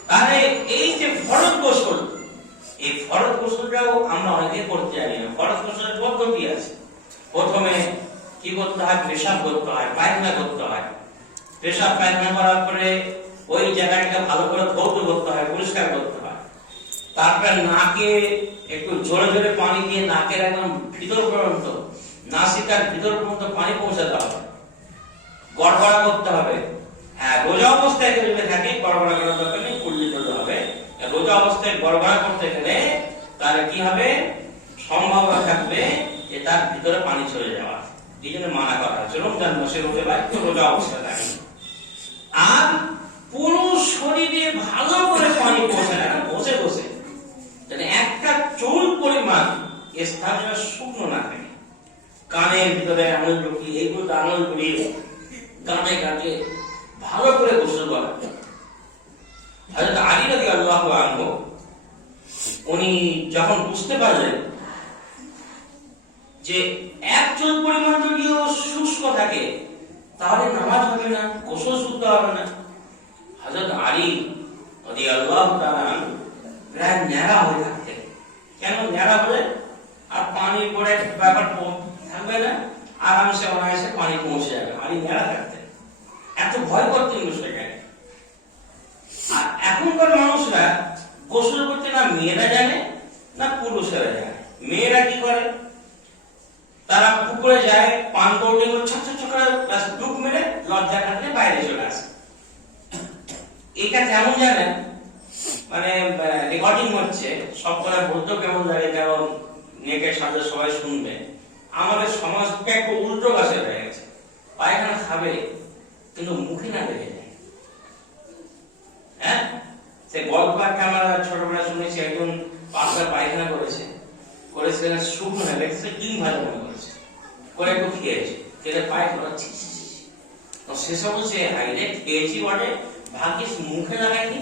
তাহলে এই যে ফরজ গোসল, এই ফরজ গোসলটাও আমরা অনেকে করতে জানি না। ফরজ গোসলের পদ্ধতি আছে। প্রথমে করতে হয়? পেশাব করতে হয়, পায়খানা করতে হয়। পেশাব পায়খানা করার পরে ওই জায়গাটাকে ভালো করে ধৌত করতে হয়, পরিষ্কার করতে হয়। তারপরে নাকে একটু জোরে জোরে পানি দিয়ে নাকের একদম ভিতর পর্যন্ত, নাসিকার ভিতর পর্যন্ত পানি পৌঁছাতে হবে, গড়গড়া করতে হবে। হ্যাঁ, রোজা অবস্থায় যদি থাকে গড়গড়া করার দরকার নেই, কুল্লি করতে হবে। রোজা অবস্থায় গড়গড়া করতে গেলে তাহলে কি হবে? সম্ভাবনা থাকবে যে তার ভিতরে পানি চলে যাওয়া। এই জন্য মানা করা হচ্ছে রমজান মাসে রোজা অবস্থায় থাকে। আর পুরো শরীরে ভালো করে পানি পৌঁছায় না, বসে বসে, একটা চুল পরিমাণ স্থান শুকনো না থাকে। কানের ভিতরে আঙুল ঢুকিয়ে, এইগুলো আঙুল ঘুরিয়ে কানে কাটে ভালো করে গোসল করা। হযরত আলী রাদিয়াল্লাহু আনহু উনি যখন বুঝতে পারলেন যে এক চুল পরিমাণ যদিও শুষ্ক থাকে তাহলে নামাজ হবে না, গোসল শুদ্ধ হবে না, হযরত আলী রাদিয়াল্লাহু তাআলা প্রায় ন্যাড়া হয়ে থাকতেন। কেন ন্যাড়া হলে আর পানি পড়ে ব্যাপার থাকবে না, আরামসে অনায়াসে পানি পৌঁছে যাবে। আলী ন্যাড়া থাকতেন, এত ভয় করতেন বিষয়টাকে। আর এখনকার মানুষরা গোসল করতে না মেয়েরা জানে না পুরুষেরা জানে। মেয়েরা কি করে? তারা পুকুরে যায়, পান কৌড়ি ছোট ছোট করে ডুব মেরে লজ্জা কাটলে বাইরে চলে আসে। এটা কেমন জানেন? মানে রেকর্ডিং হচ্ছে, সব করে বলতেও কেমন লাগে, কারণ নেকের সাথে সবাই শুনবে। আমাদের সমাজটা একটু উল্টো গাছে হয়ে গেছে। পায়খানা খাবে কিন্তু মুখে না দেখে যায়। হ্যাঁ, সে গল্প একটা আমরা ছোটবেলা শুনেছি, একজন পাশে পায়খানা করেছে, শুকনো নেবে, সে ডিম ভাজা মনে করেছে, করে একটু খেয়েছে, খেতে পায় করাচ্ছি। সেসব বলছে হাইরে খেয়েছি বটে, ভাগ্যিস মুখে লাগায়নি।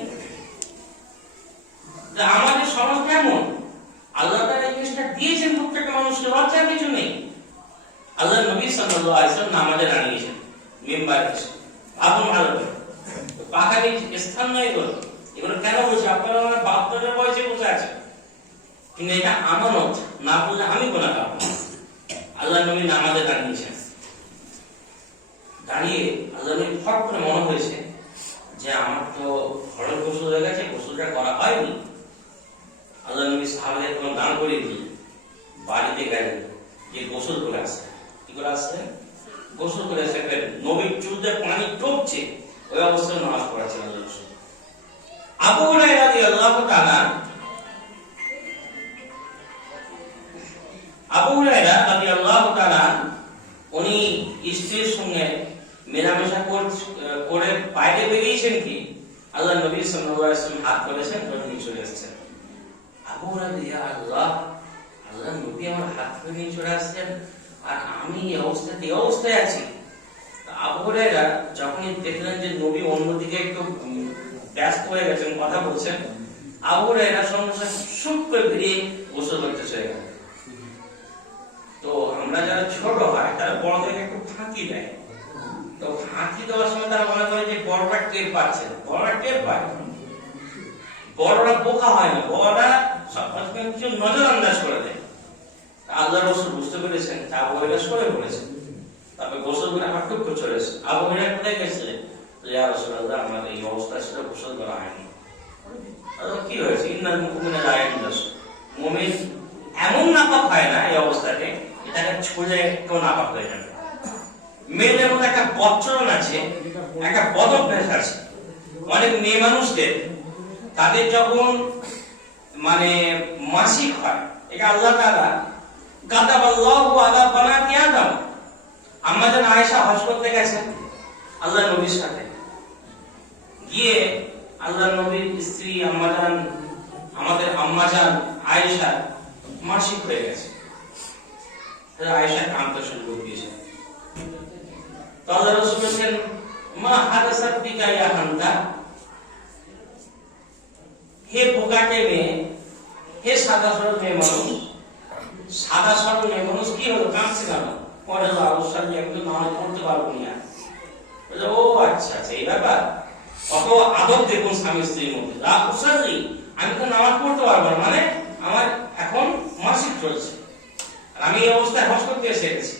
আমাদের সমাজ কেমন? আল্লাহ তাআলা এই জিনিসটা দিয়েছেন প্রত্যেকটা মানুষকে, লজ্জার কিছু নেই। আল্লাহ নবী সাল্লাল্লাহু আলাইহি ওয়াসাল্লাম নামাজে আনিয়েছেন মিম্বার এসে, ভাবুন ভালো করে, পাখালি স্থান নয় এগুলো। এগুলো কেন বলছি? আপনারা আমার বাপ দাদার বয়সে বসে আছে, কিন্তু এটা আমানত, না বললে আমি গোনা খাবো। আল্লাহ নবী নামাজে দাঁড়িয়েছেন, দাঁড়িয়ে আল্লাহ নবী ফট করে মনে হয়েছে যে আমার তো ঘরের গোসল হয়ে গেছে, গোসলটা করা হয়নি। আল্লাহ নবী সাহাবাদের কোনো দান করে দিয়ে বাড়িতে গেলেন, যে গোসল করে আসলেন। কি করে আসলেন? গোসল করে এসে নবীর চুলতে পানি টপছে, ওই অবস্থায় নামাজ পড়াচ্ছেন আল্লাহ রাসূল। আবু হুরায়রা রাদিয়াল্লাহু তাআলা উনি স্ত্রীর সঙ্গে মেলামেশা করে বাইরে বেরিয়েছেন, কি আল্লাহ নবী সাল্লাল্লাহু আলাইহি ওয়াসাল্লাম হাত করেছেন, নিয়ে চলে এসেছেন। আবু হুরায়রা, ইয়া আল্লাহ, আল্লাহ নবী আমার হাত ধরে নিয়ে চলে আসছেন আর আমি এই অবস্থায় আছি। আবু হুরায়রা যখনই দেখলেন যে নবী অন্যদিকে একটু ব্যস্ত হয়ে গেছেন, কথা বলছেন, আবু হুরায়রা সঙ্গে সঙ্গে শুট করে বেরিয়ে গোসল করতে চলে গেলেন। তো আমরা যারা ছোট হয় তারা বড়দেরকে একটু ফাঁকি দেয়। তো ফাঁকি দেওয়ার সময় তারা মনে করে যে বড়রা টের পাচ্ছে, বড়রা টের পায়। বড়রা বোকা হয় না, বড়রা সবসময় কিছু নজর আন্দাজ করে দেয়। আল্লাহ রাসূল বুঝতে পেরেছেন, আবু হুরায়রা সরে পড়েছেন। তারপরে গোসল করে আমার টুক করে চলে এসেছে। আবু হুরায়রা কোথায় গেছিলেন? ইয়া রাসূলুল্লাহ, আমার এই অবস্থা ছিল, গোসল করা হয়নি। কি হয়েছে? ইন্নাল মুমিনা লা ইয়ানজাস, মুমিন এমন নাপাক হয় না এই অবস্থাতে, এটাকে ছুঁলে কেউ নাপাক হয়ে যাবে। মেয়েদের মধ্যে একটা বচ্চরণ আছে, একটা বদভ্যাস আছে। অনেক মেয়ে মানুষদের তাদের যখন মানে মাসিক হয়, এটা আল্লাহ তাআলা কাতাবাল্লাহু আলা বানাতি আদম। আমাদের আয়েশা হজ করতে গেছেন আল্লাহ নবীর সাথে, গিয়ে আল্লাহ নবীর স্ত্রী আমাদের আম্মাজান আয়েশা মাসিক হয়ে গেছে। আয়েশা কাঁদতে শুরু করে দিয়েছেন। তো আল্লাহ রাসূল বলেন, মা হাদাসাত বিকা ইয়া হামদা, হে বোকাটে মেয়ে, হে সাদা সরল মেয়ে মানুষ, সাদা সরল মেয়ে মানুষ কি হলো, কাঁদছে কেন? পরে অবস্থা নিয়ে একটু নামাজ পড়তে পারবো না। ও আচ্ছা আচ্ছা, এই ব্যাপার। অত আদব দেখুন স্বামী স্ত্রীর মধ্যে। আমি তো নামাজ পড়তে পারবো না, মানে আমার এখন মাসিক চলছে, আমি এই অবস্থায় হজ করতে এসে গেছি।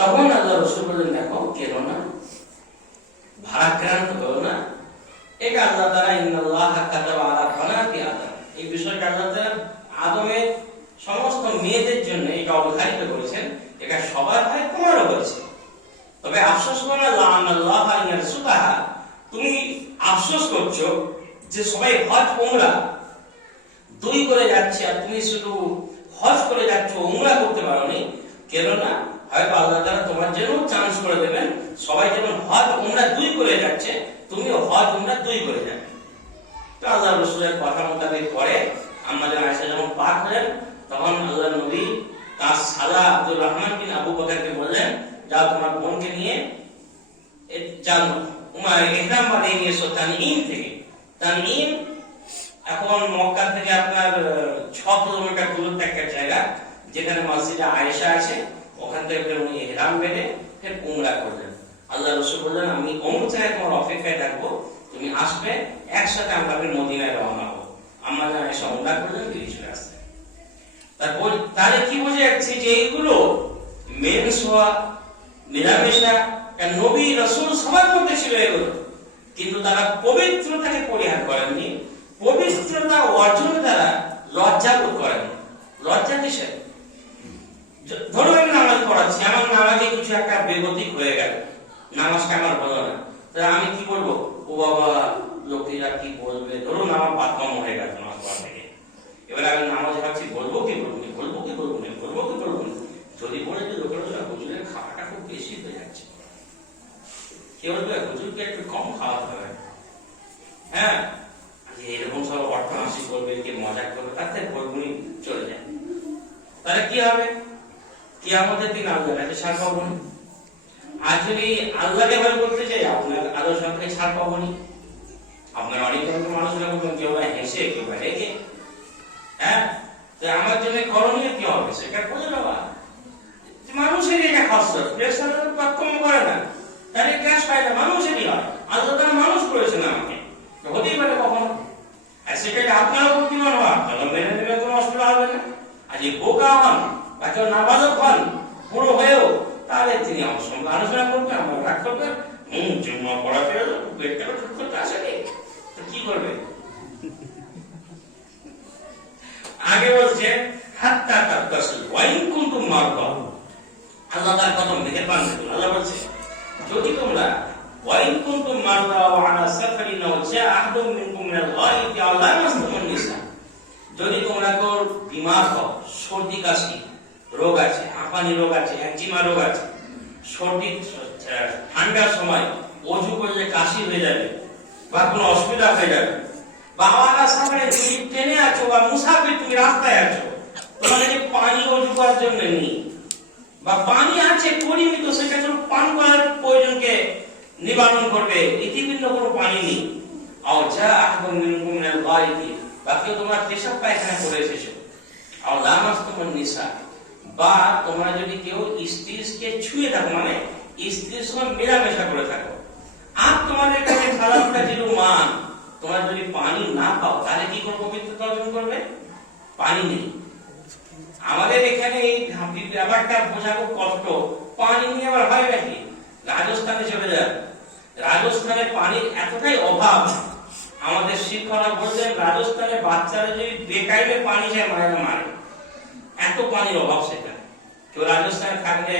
তখন আল্লাহ রাসূল বললেন, দেখো কেন না, ভারাক্রান্ত হলো না। এটা আল্লাহ তাআলা ইন্নাল্লাহা কাতাবা আলা বানাতি আদম, এই বিষয়টা আল্লাহ তাআলা আদমের সমস্ত মেয়েদের জন্য এটা অবধারিত করেছেন। এটা সবার হয়, তোমারও হয়েছে। তবে আফসোস করো না, লাআনাল্লাহু ইয়ারসুকাহা, তুমি আফসোস করছো যে সবাই হজ উমরা দুই করে যাচ্ছে আর তুমি শুধু হজ করে যাচ্ছ, উমরা করতে পারোনি। কেন না, হয়তো আল্লাহ তাআলা তোমার জন্য চান্স করে দেবেন, সবাই যেমন হজ উমরা দুই করে যাচ্ছে, তুমিও হজ উমরা দুই করে যাবে। তো আল্লাহ রাসূলের কথা মোতাবেক করে আমাদের আয়েশা যখন পাক হলেন, তখন আল্লাহ নবী তার সালা আব্দুর রহমান বিন আবু বকরকে বললেন, যাও তোমার বোনকে নিয়ে যাও ইহরাম বানিয়ে নিয়ে এসো তানঈম থেকে। তানঈম এখন মক্কা থেকে আপনার 6 কিলোমিটার দূরত্বে একটা জায়গা, যেখানে মসজিদে আয়েশা আছে। ওখান থেকে উনি ইহরাম বেঁধে ফের উমরা করলেন। আল্লাহ রাসূল বললেন, আমি অমুক জায়গায় তোমার অপেক্ষায় থাকবো, তুমি আসবে, একসাথে আমরা মদিনায় রওনা হবো। আমরা আয়েশা উমরা করলেন, ফিরে চলে আসলেন। তারপর তাহলে কি বোঝা যাচ্ছে যে এইগুলো মেন্স হওয়া, মিলামেশা, নবী রাসূল সবার মধ্যে ছিল এগুলো, কিন্তু তারা পবিত্রতাকে পরিহার করেননি, পবিত্রতা অর্জন দ্বারা লজ্জা বোধ করেন। লজ্জা কিসের? ধরো আমি নামাজ পড়াচ্ছি, আমার নামাজে কিছু একটা বেগতিক হয়ে গেল, নামাজটা আমার হলো না, তাহলে আমি কি বলবো? ও বাবা, লোকেরা কি বলবে? ধরুন আমার বাথরুম হয়ে গেল নামাজ পড়া থেকে, এবার আমি নামাজ ভাবছি বলবো কি বলবো না, বলবো কি বলবো না, বলবো কি বলবো না। যদি বলে যে লোকেরা হুজুরের খাওয়াটা খুব বেশি হয়ে যাচ্ছে, কেউ বলবে হুজুরকে একটু কম খাওয়াতে হবে, হ্যাঁ, এরকম সব অট্টহাসি করবে, কে মজা করবে, তার থেকে বলবুনি চলে যায়। তাহলে কি হবে? কিয়ামতের দিন আল্লাহর কাছে ছাড় পাবো না। আর যদি আল্লাহকে ভয় করতে চাই, আপনার আল্লাহর সঙ্গে ছাড় পাবো না। আপনার অনেক ধরনের মানুষরা বলবেন, কেউ বা হেসে, কেউ বা রেগে, হ্যাঁ, তো আমার জন্য করণীয় কি হবে সেটা বলে দেওয়া। মানুষেরই এটা খাসলত, প্রেসার কম করে না, তাহলে গ্যাস পায় না, মানুষেরই হয়। আল্লাহ তাআলা মানুষ করেছেন আমাকে, হতেই পারে কখনো। আর সেটাকে আপনারও বুদ্ধিমান হওয়া, আপনারা মেনে নেবে, কোনো অসুবিধা হবে না। আর যে বোকা হন বা কেউ নাবালক হন বুড়ো হয়েও, তাহলে তিনি আমার সঙ্গে আলোচনা করবেন, আমার রাগ করবেন, জুম্মা পড়াতে হলো, পেটটা ঠিক করতে আসেনি, তো কি করবে? আগে বলছে হাত্তা তাতাসিল ওয়া ইন কুনতুম মারদা, আল্লাহ তার কত মেহেরবান। আল্লাহ বলছে, যদি তোমরা ওয়া ইন কুনতুম মারদা ওয়া আলা সাফারিন ওয়া জাআ আহাদুম মিনকুম মিনাল গায়িবি আও লামাসতুমুন নিসা, যদি তোমরা কেউ বিমার হও, সর্দি কাশি রোগ আছে, হাঁপানি রোগ আছে, একজিমা রোগ আছে, সর্দি ঠান্ডার সময় অজু করলে কাশি হয়ে যাবে বা কোনো অসুবিধা হয়ে যাবে, বা আলা সাফারিন তুমি ট্রেনে আছো বা মুসাফির তুমি রাস্তায় আছো, তোমার কাছে পানি অজু করার জন্য নেই, বা পানি আছে পরিমিত, সেটা শুধু পান করার প্রয়োজনকে নিবারণ করবে, ইতিবিন্ন কোনো পানি নেই। আও যা আহাদুম মিনকুম মিনাল গায়িবি, বা কেউ তোমার পেশাব পায়খানা করে এসেছো, আও লামাসতুমুন নিসা, বা তোমরা যদি কেউ স্ত্রীকে ছুঁয়ে থাকো, মানে স্ত্রীর সঙ্গে মেলামেশা করে থাকো, আর তোমাদের কাছে খালামটা ছিল মান, তোমরা যদি পানি না পাও, তাহলে কি করে পবিত্রতা অর্জন করবে? পানি নেই। আমাদের এখানে এই ব্যাপারটা বোঝা খুব কষ্ট, পানি নিয়ে আবার হয় নাকি? রাজস্থানে চলে যান, রাজস্থানে পানির এতটাই অভাব, আমাদের শিক্ষকরা বলছেন রাজস্থানে বাচ্চারা যদি বেকাইলে পানি চায় মায়েরা মারে, এত পানির অভাব সেখানে। কেউ রাজস্থানে থাকলে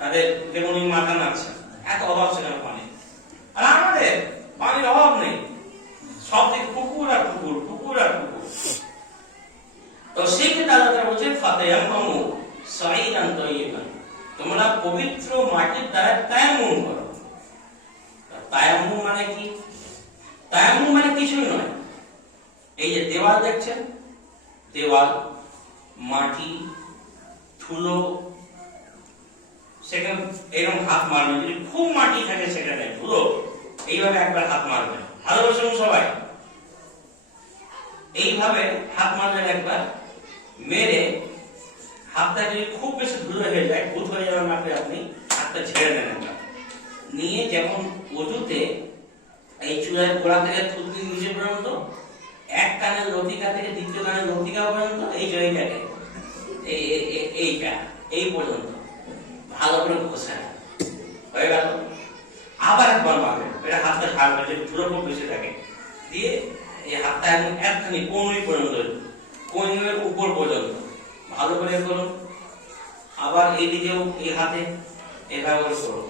তাদের বেগুনি মাথা নাচ্ছে, এত অভাব সেখানে পানি। আর আমাদের পানির অভাব নেই, সব দিক পুকুর আর পুকুর, পুকুর আর পুকুর। তো সেই ক্ষেত্রে আল্লাহ বলছেন ফাতায়াম্মামু সাঈদান তাইয়িবান, তোমরা পবিত্র মাটির দ্বারা তায়াম্মুম করো। তায়াম্মুম মানে কি? তায়াম্মুম মানে কিছুই নয়, এই যে দেওয়াল দেখছেন, দেওয়াল, মাটি, ধুলো, সেখানে এরকম হাত মারবেন, যদি খুব মাটি থাকে সেখানে ধুলো, এইভাবে একবার হাত মারবেন, ভালোবাসুন সবাই, এইভাবে হাত মারলেন একবার, মেরে হাতটা যদি খুব বেশি ধুলো হয়ে যায়, ভূত হয়ে যাবে মাপে, আপনি হাতটা ছেড়ে দেন একবার, নিয়ে যেমন অজুতে এই চুলের গোড়া থেকে থুতনি নিচে পর্যন্ত, এক কানের লতিকা থেকে দ্বিতীয় কানের লতিকা পর্যন্ত, এই জয়টাকে এইটা এই পর্যন্ত ভালো করে ঘষে নেয়, হয়ে গেল। আবার একবার মারবে, এটা হাতটা ছাড়বে, যে পুরোপুরি বেশি থাকে, দিয়ে এই হাতটা একদম একখানি কোমরি পর্যন্ত, কোমরের উপর পর্যন্ত ভালো করে করুন। আবার এইদিকেও এই হাতে এভাবে করে করুন,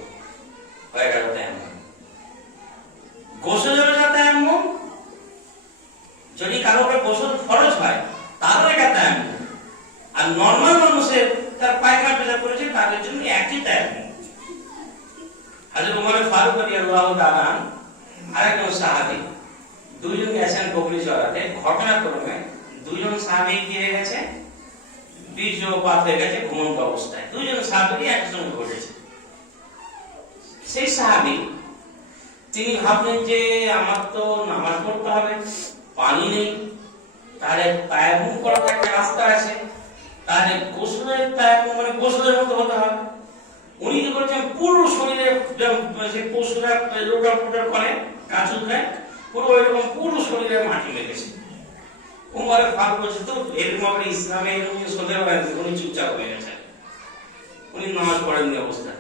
হয়ে গেল তায়াম্মুম। গোসলের তায়াম্মুম, যদি কারো গোসল খরচ হয় তারও এটা তায়াম্মুম, আর নরমাল মানুষের তার পায়খানা পেশাব করেছে তাদের জন্য একই তায়াম্মুম। হযরত ওমর ফারুক রাদিয়াল্লাহু তাআলা আরেকজন সাহাবী, দুইজন গেছেন বকরি চড়াতে, ঘটনাক্রমে দুইজন সাহাবী কি হয়ে গেছে, বীর্যপাত হয়ে গেছে ঘুমন্ত অবস্থায়। দুইজন সাহাবী একসঙ্গে ঘটেছে। সেই সাহাবী তিনি ভাবলেন যে আমার তো নামাজ পড়তে হবে, পানি নেই, তাহলে তায়াম্মুম করার একটা রাস্তা আছে, তাহলে গোসলের তায়াম্মুম মানে গোসলের মতো হতে হবে। উনি কি করেছেন, পুরো শরীরে যে পশুরা রোটা ফোটা করে কাঁচুল দেয়, পুরো এরকম পুরো শরীরে মাটি মেখেছে। উমর ফারুক বলছে তো এরকম আমরা ইসলামে এরকম সোজা করেন, উনি চুপচাপ হয়ে গেছেন, উনি নামাজ পড়েননি অবস্থায়।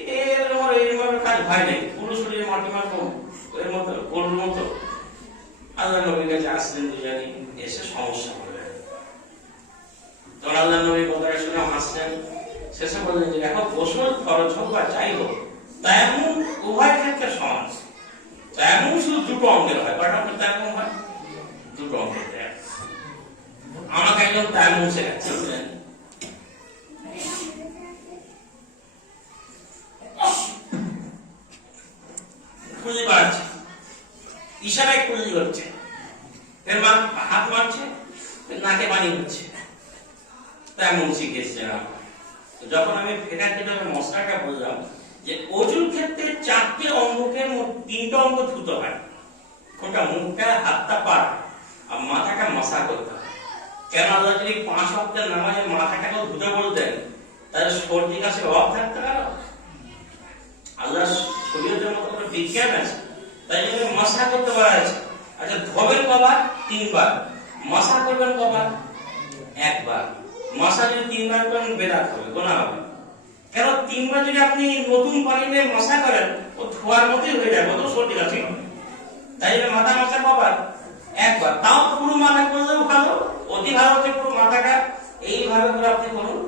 এরকম কাজ হয় নাই, পুরো শরীরে মাটি মাখবো এর মতো গরুর মতো। আল্লাহ নবীর কাছে আসলেন দুজনই, এসে সমস্যা করলেন। তখন আল্লাহ নবী কথাটা শুনে হাসলেন, শেষে বললেন যে দেখো, গোসল খরচ হোক বা যাই হোক, তায়াম্মুম উভয় ক্ষেত্রে সমান। তায়াম্মুম শুধু দুটো অঙ্গের হয়, কয়টা অঙ্গের তায়াম্মুম হয়? দুটো অঙ্গের। আমাকে একজন তায়াম্মুম শেখাচ্ছেন, কুলি বাড়ছে, ইশারায় কুলি হচ্ছে, ফের হাত মারছে, নাকে পানি হচ্ছে, তায়াম্মুম শিখিয়েছিলেন। যখন আমি ফেকার কিতাবে মশলাটা বললাম যে ওযুর ক্ষেত্রে 4টে অঙ্গকে 3টা অঙ্গ ধুতে হয়, কোনটা? মুখটা, হাতটা, পা আর মাথাটা মাসা করতে হয়। কেন? আল্লাহ যদি 5 ওয়াক্তের নামাজে মাথাটাকে ধুতে বলতেন, তাহলে সর্দি কাশির অভাব থাকতে পারে? আল্লাহ শরীয়তের মতো করে বিজ্ঞান আছে, তাই জন্য মাসা করতে বলা আছে। আচ্ছা, ধোবেন কবার? 3 বার। মাসা করবেন কবার? 1 বার। মাসা যদি 3 বার করেন বেদাত হবে, গুনাহ হবে। কেন? 3 বার যদি আপনি নতুন পানিতে মাসা করেন, ও ধোয়ার মতোই হয়ে যাবে, তো সর্দি কাশি হবে। তাই জন্য মাথা মাসা কবার? 1 বার। তাও পুরো মাথা করলেও ভালো, অতি ভালো হচ্ছে পুরো মাথাটা এইভাবে করে আপনি করুন,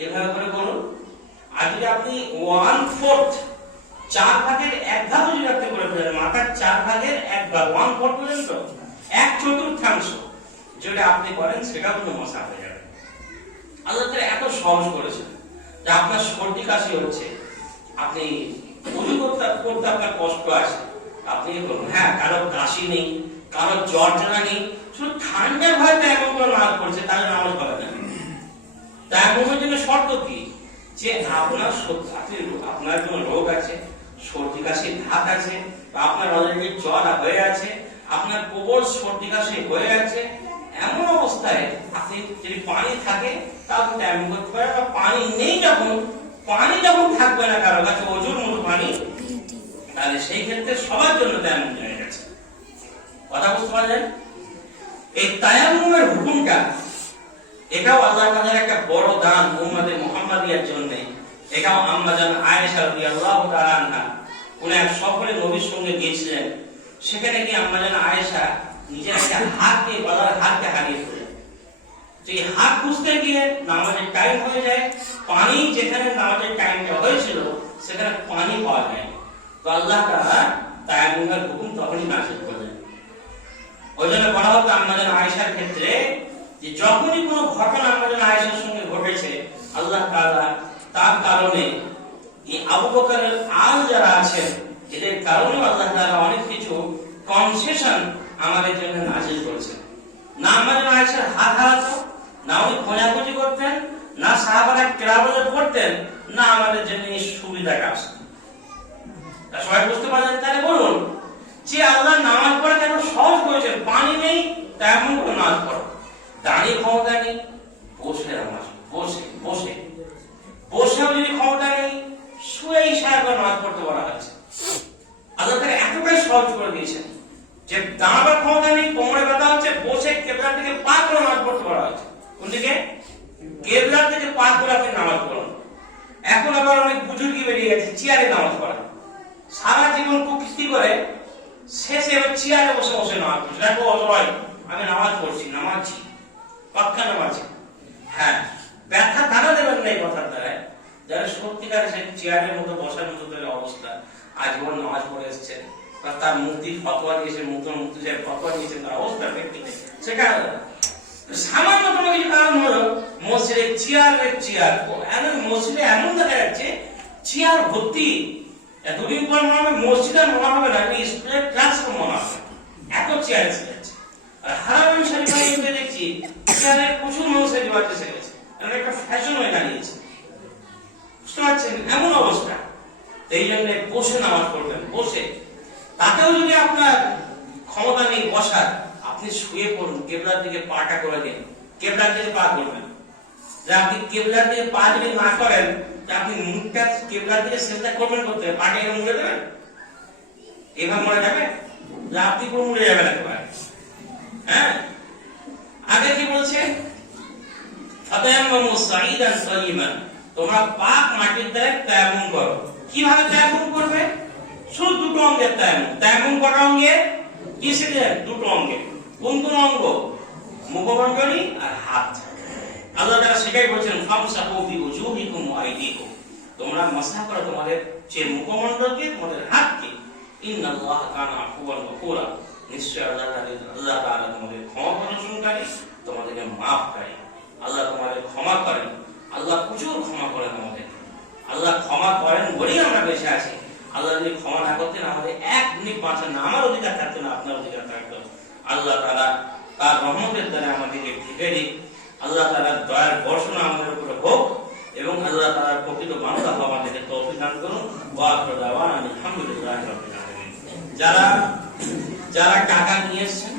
এইভাবে করে করুন। আর যদি আপনি 1/4, 4 ভাগের 1 ভাগ যদি আপনি করে ফেলেন, মাথার 4 ভাগের 1 ভাগ, 1/4 পর্যন্ত 1/4 যেটা আপনি করেন, সেটা কোনো মশা হয়ে যাবে। আল্লাহ তাআলা এত সহজ করেছেন যে আপনার সর্দি কাশি হচ্ছে, আপনি ওযু করতে আপনার কষ্ট আছে, আপনি বলুন। হ্যাঁ, কারো কাশি নেই, কারো জ্বর জ্বালা নেই, শুধু ঠান্ডার ভয়তে এমন করে নামাজ পড়ছে, তাহলে নামাজ হবে না। তায়াম্মুমের জন্য শর্ত কি? যে আপনার কোনো রোগ আছে, সর্দি কাশি ধাত আছে, বা আপনার অলরেডি জ্বর হয়ে আছে, আপনার প্রবল সর্দি কাশি হয়ে আছে, এমন অবস্থায় আপনি যদি পানি থাকে তাহলে তায়াম্মুম করতে পারেন। বা পানি নেই, পানি যখন থাকবে না কারো কাছে ওযুর মতো পানি, তাহলে সেই ক্ষেত্রে সবার জন্য তায়াম্মুম হয়ে গেছে। কথা বুঝতে পারলেন? এই তায়াম্মুমের হুকুমটা, এটাও আল্লাহ তাআলার একটা বড় দান উম্মতে মুহাম্মাদিয়ার জন্য। এটাও আম্মা জান আয়েশা রাদিয়াল্লাহু তাআলা আনহা, উনি এক সফরে নবীর সঙ্গে গিয়েছিলেন। সেখানে গিয়ে আম্মা জান আয়েশা নিজের একটা হাতকে, গলার হাতকে হারিয়ে ফেলেন। তো এই হাত খুঁজতে গিয়ে নামাজের টাইম হয়ে যায়, পানি যেখানে নামাজের টাইমটা হয়েছিল সেখানে পানি পাওয়া যায়। তো আল্লাহ তাআলা তায়াম্মুমের হুকুম তখনই নাযিল করলেন। ওই জন্য বলা হতো আম্মা জান আয়েশার ক্ষেত্রে যে যখনই কোনো ঘটনা আম্মা জান আয়েশার সঙ্গে ঘটেছে, আল্লাহ তাআলা তার কারণে এই আবু বকরের আল যারা আছেন, এদের কারণে আল্লাহ তাআলা অনেক কিছু কনসেশন আমাদের জন্য নাযিল করেছেন। না আম্মা জান আয়েশার হাত হারাতো, না উনি খোঁজাখুঁজি করতেন, না সাহাবারা কেরামতে পড়তেন, না আমাদের জন্য এই সুবিধাটা আসতো। তা সবাই বুঝতে পারলেন? তাহলে বলুন যে আল্লাহ নামাজ পড়া কেন সহজ করেছেন। পানি নেই, তেমন করে নামাজ পড়ো। দাঁড়িয়ে ক্ষমতা নেই, বসে নামাজ, বসেও যদি ক্ষমতা নেই, শুয়ে ইশারা করে নামাজ পড়তে বলা হয়েছে। আল্লাহ তাআলা এতটাই সহজ করে দিয়েছেন যে দাঁড়াবার ক্ষমতা নেই, কোমরে ব্যথা হচ্ছে, বসে কিবলার দিকে পা করে নামাজ পড়তে বলা হয়েছে। কোন দিকে? কিবলার দিকে পা করে আপনি নামাজ এখন আবার অনেক বুজুর্গি বেরিয়ে গেছে চেয়ারে নামাজ পড়ে, সারা জীবন কুকৃতি করে, শেষে এবার চেয়ারে বসে বসে নামাজ পড়ছে। দেখো অজয়, আমি নামাজ পড়ছি, নামাজছি, পাক্কা নামাজি। হ্যাঁ, ব্যথা টানা দেবেন না এই কথার দ্বারায়। যারা সত্যিকারে সেই চেয়ারের মতো বসার মতো তাদের অবস্থা, আজীবন নামাজ পড়ে এসছেন, তার মুক্তি ফতোয়া দিয়েছেন, মুক্তি সাহেব ফতোয়া দিয়েছেন, তার অবস্থা ব্যক্তিতে সেখানে সামান্য কোনো কিছু কারণ হলো মসজিদে চেয়ার মসজিদে এমন দেখা যাচ্ছে চেয়ার ভর্তি। এতদিন পর মনে হবে মসজিদ আর মনে হবে না, স্কুলের ক্লাসরুম মনে হবে, এত চেয়ার এসে যাচ্ছে। আর হারাম শরীফে দেখছি চেয়ারের প্রচুর মানুষের রিওয়াজ এসে গেছে, একটা ফ্যাশন হয়ে দাঁড়িয়েছে, বুঝতে পারছেন এমন অবস্থা। এই জন্য বসে নামাজ পড়বেন, বসে। তাতেও যদি আপনার ক্ষমতা নেই বসার, আপনি শুয়ে পড়ুন, কেবলার দিকে পাটা করে দিন, কেবলার দিকে পা করবেন। যে আপনি কেবলার দিকে পা যদি না করেন, আপনি মুখটা কেবলার দিকে সেজদা করবেন, করতে পাটা এভাবে মুড়ে দেবেন, এভাবে মুড়ে যাবে, যে আপনি পুরো মুড়ে যাবেন একেবারে। হ্যাঁ, আগে কি বলছে, ফাতায়াম্মামু সাঈদান সালিমান, তোমরা পাক মাটির দ্বারা তায়াম্মুম করো। কিভাবে তায়াম্মুম করবে? শুধু দুটো অঙ্গের তায়াম্মুম। তায়াম্মুম কত অঙ্গে? কি শিখলেন? দুটো অঙ্গে। কোন কোন অঙ্গ? মুখমণ্ডলী আর হাত। আল্লাহ তাআলা সেটাই বলেছেন, ফামসাহু বিউজুহিকুম ওয়া আইদিকুম, তোমরা মাসা করো তোমাদের যে মুখমণ্ডলকে, তোমাদের হাতকে। ইন্নাল্লাহা কানা আফুওয়ান গফুরা, নিশ্চয় আল্লাহ তাআলা তোমাদের ক্ষমা প্রদর্শনকারী, তোমাদেরকে মাফকারী। আল্লাহ তোমাদের ক্ষমা করেন, আল্লাহ প্রচুর ক্ষমা করেন আমাদের। আল্লাহ ক্ষমা করেন বলেই আমরা বেঁচে আছি। আল্লাহ যদি ক্ষমা না করতেন আমাদের এক মিনিট বাঁচার না, আমার অধিকার থাকতো না, আপনার অধিকার থাকতো। আল্লাহ তাআলা তার রহমতের দ্বারা আমাদেরকে ঢেকে দিক। আল্লাহ তাআলার দয়ার বর্ষণ আমাদের উপরে হোক এবং আল্লাহ তাআলার প্রকৃত বান্দা হওয়া আমাদেরকে তৌফিক দান করুন। ওয়া আখিরু দাওয়ানা আলহামদুলিল্লাহি রাব্বিল আলামিন। যারা টাকা নিয়ে এসেছেন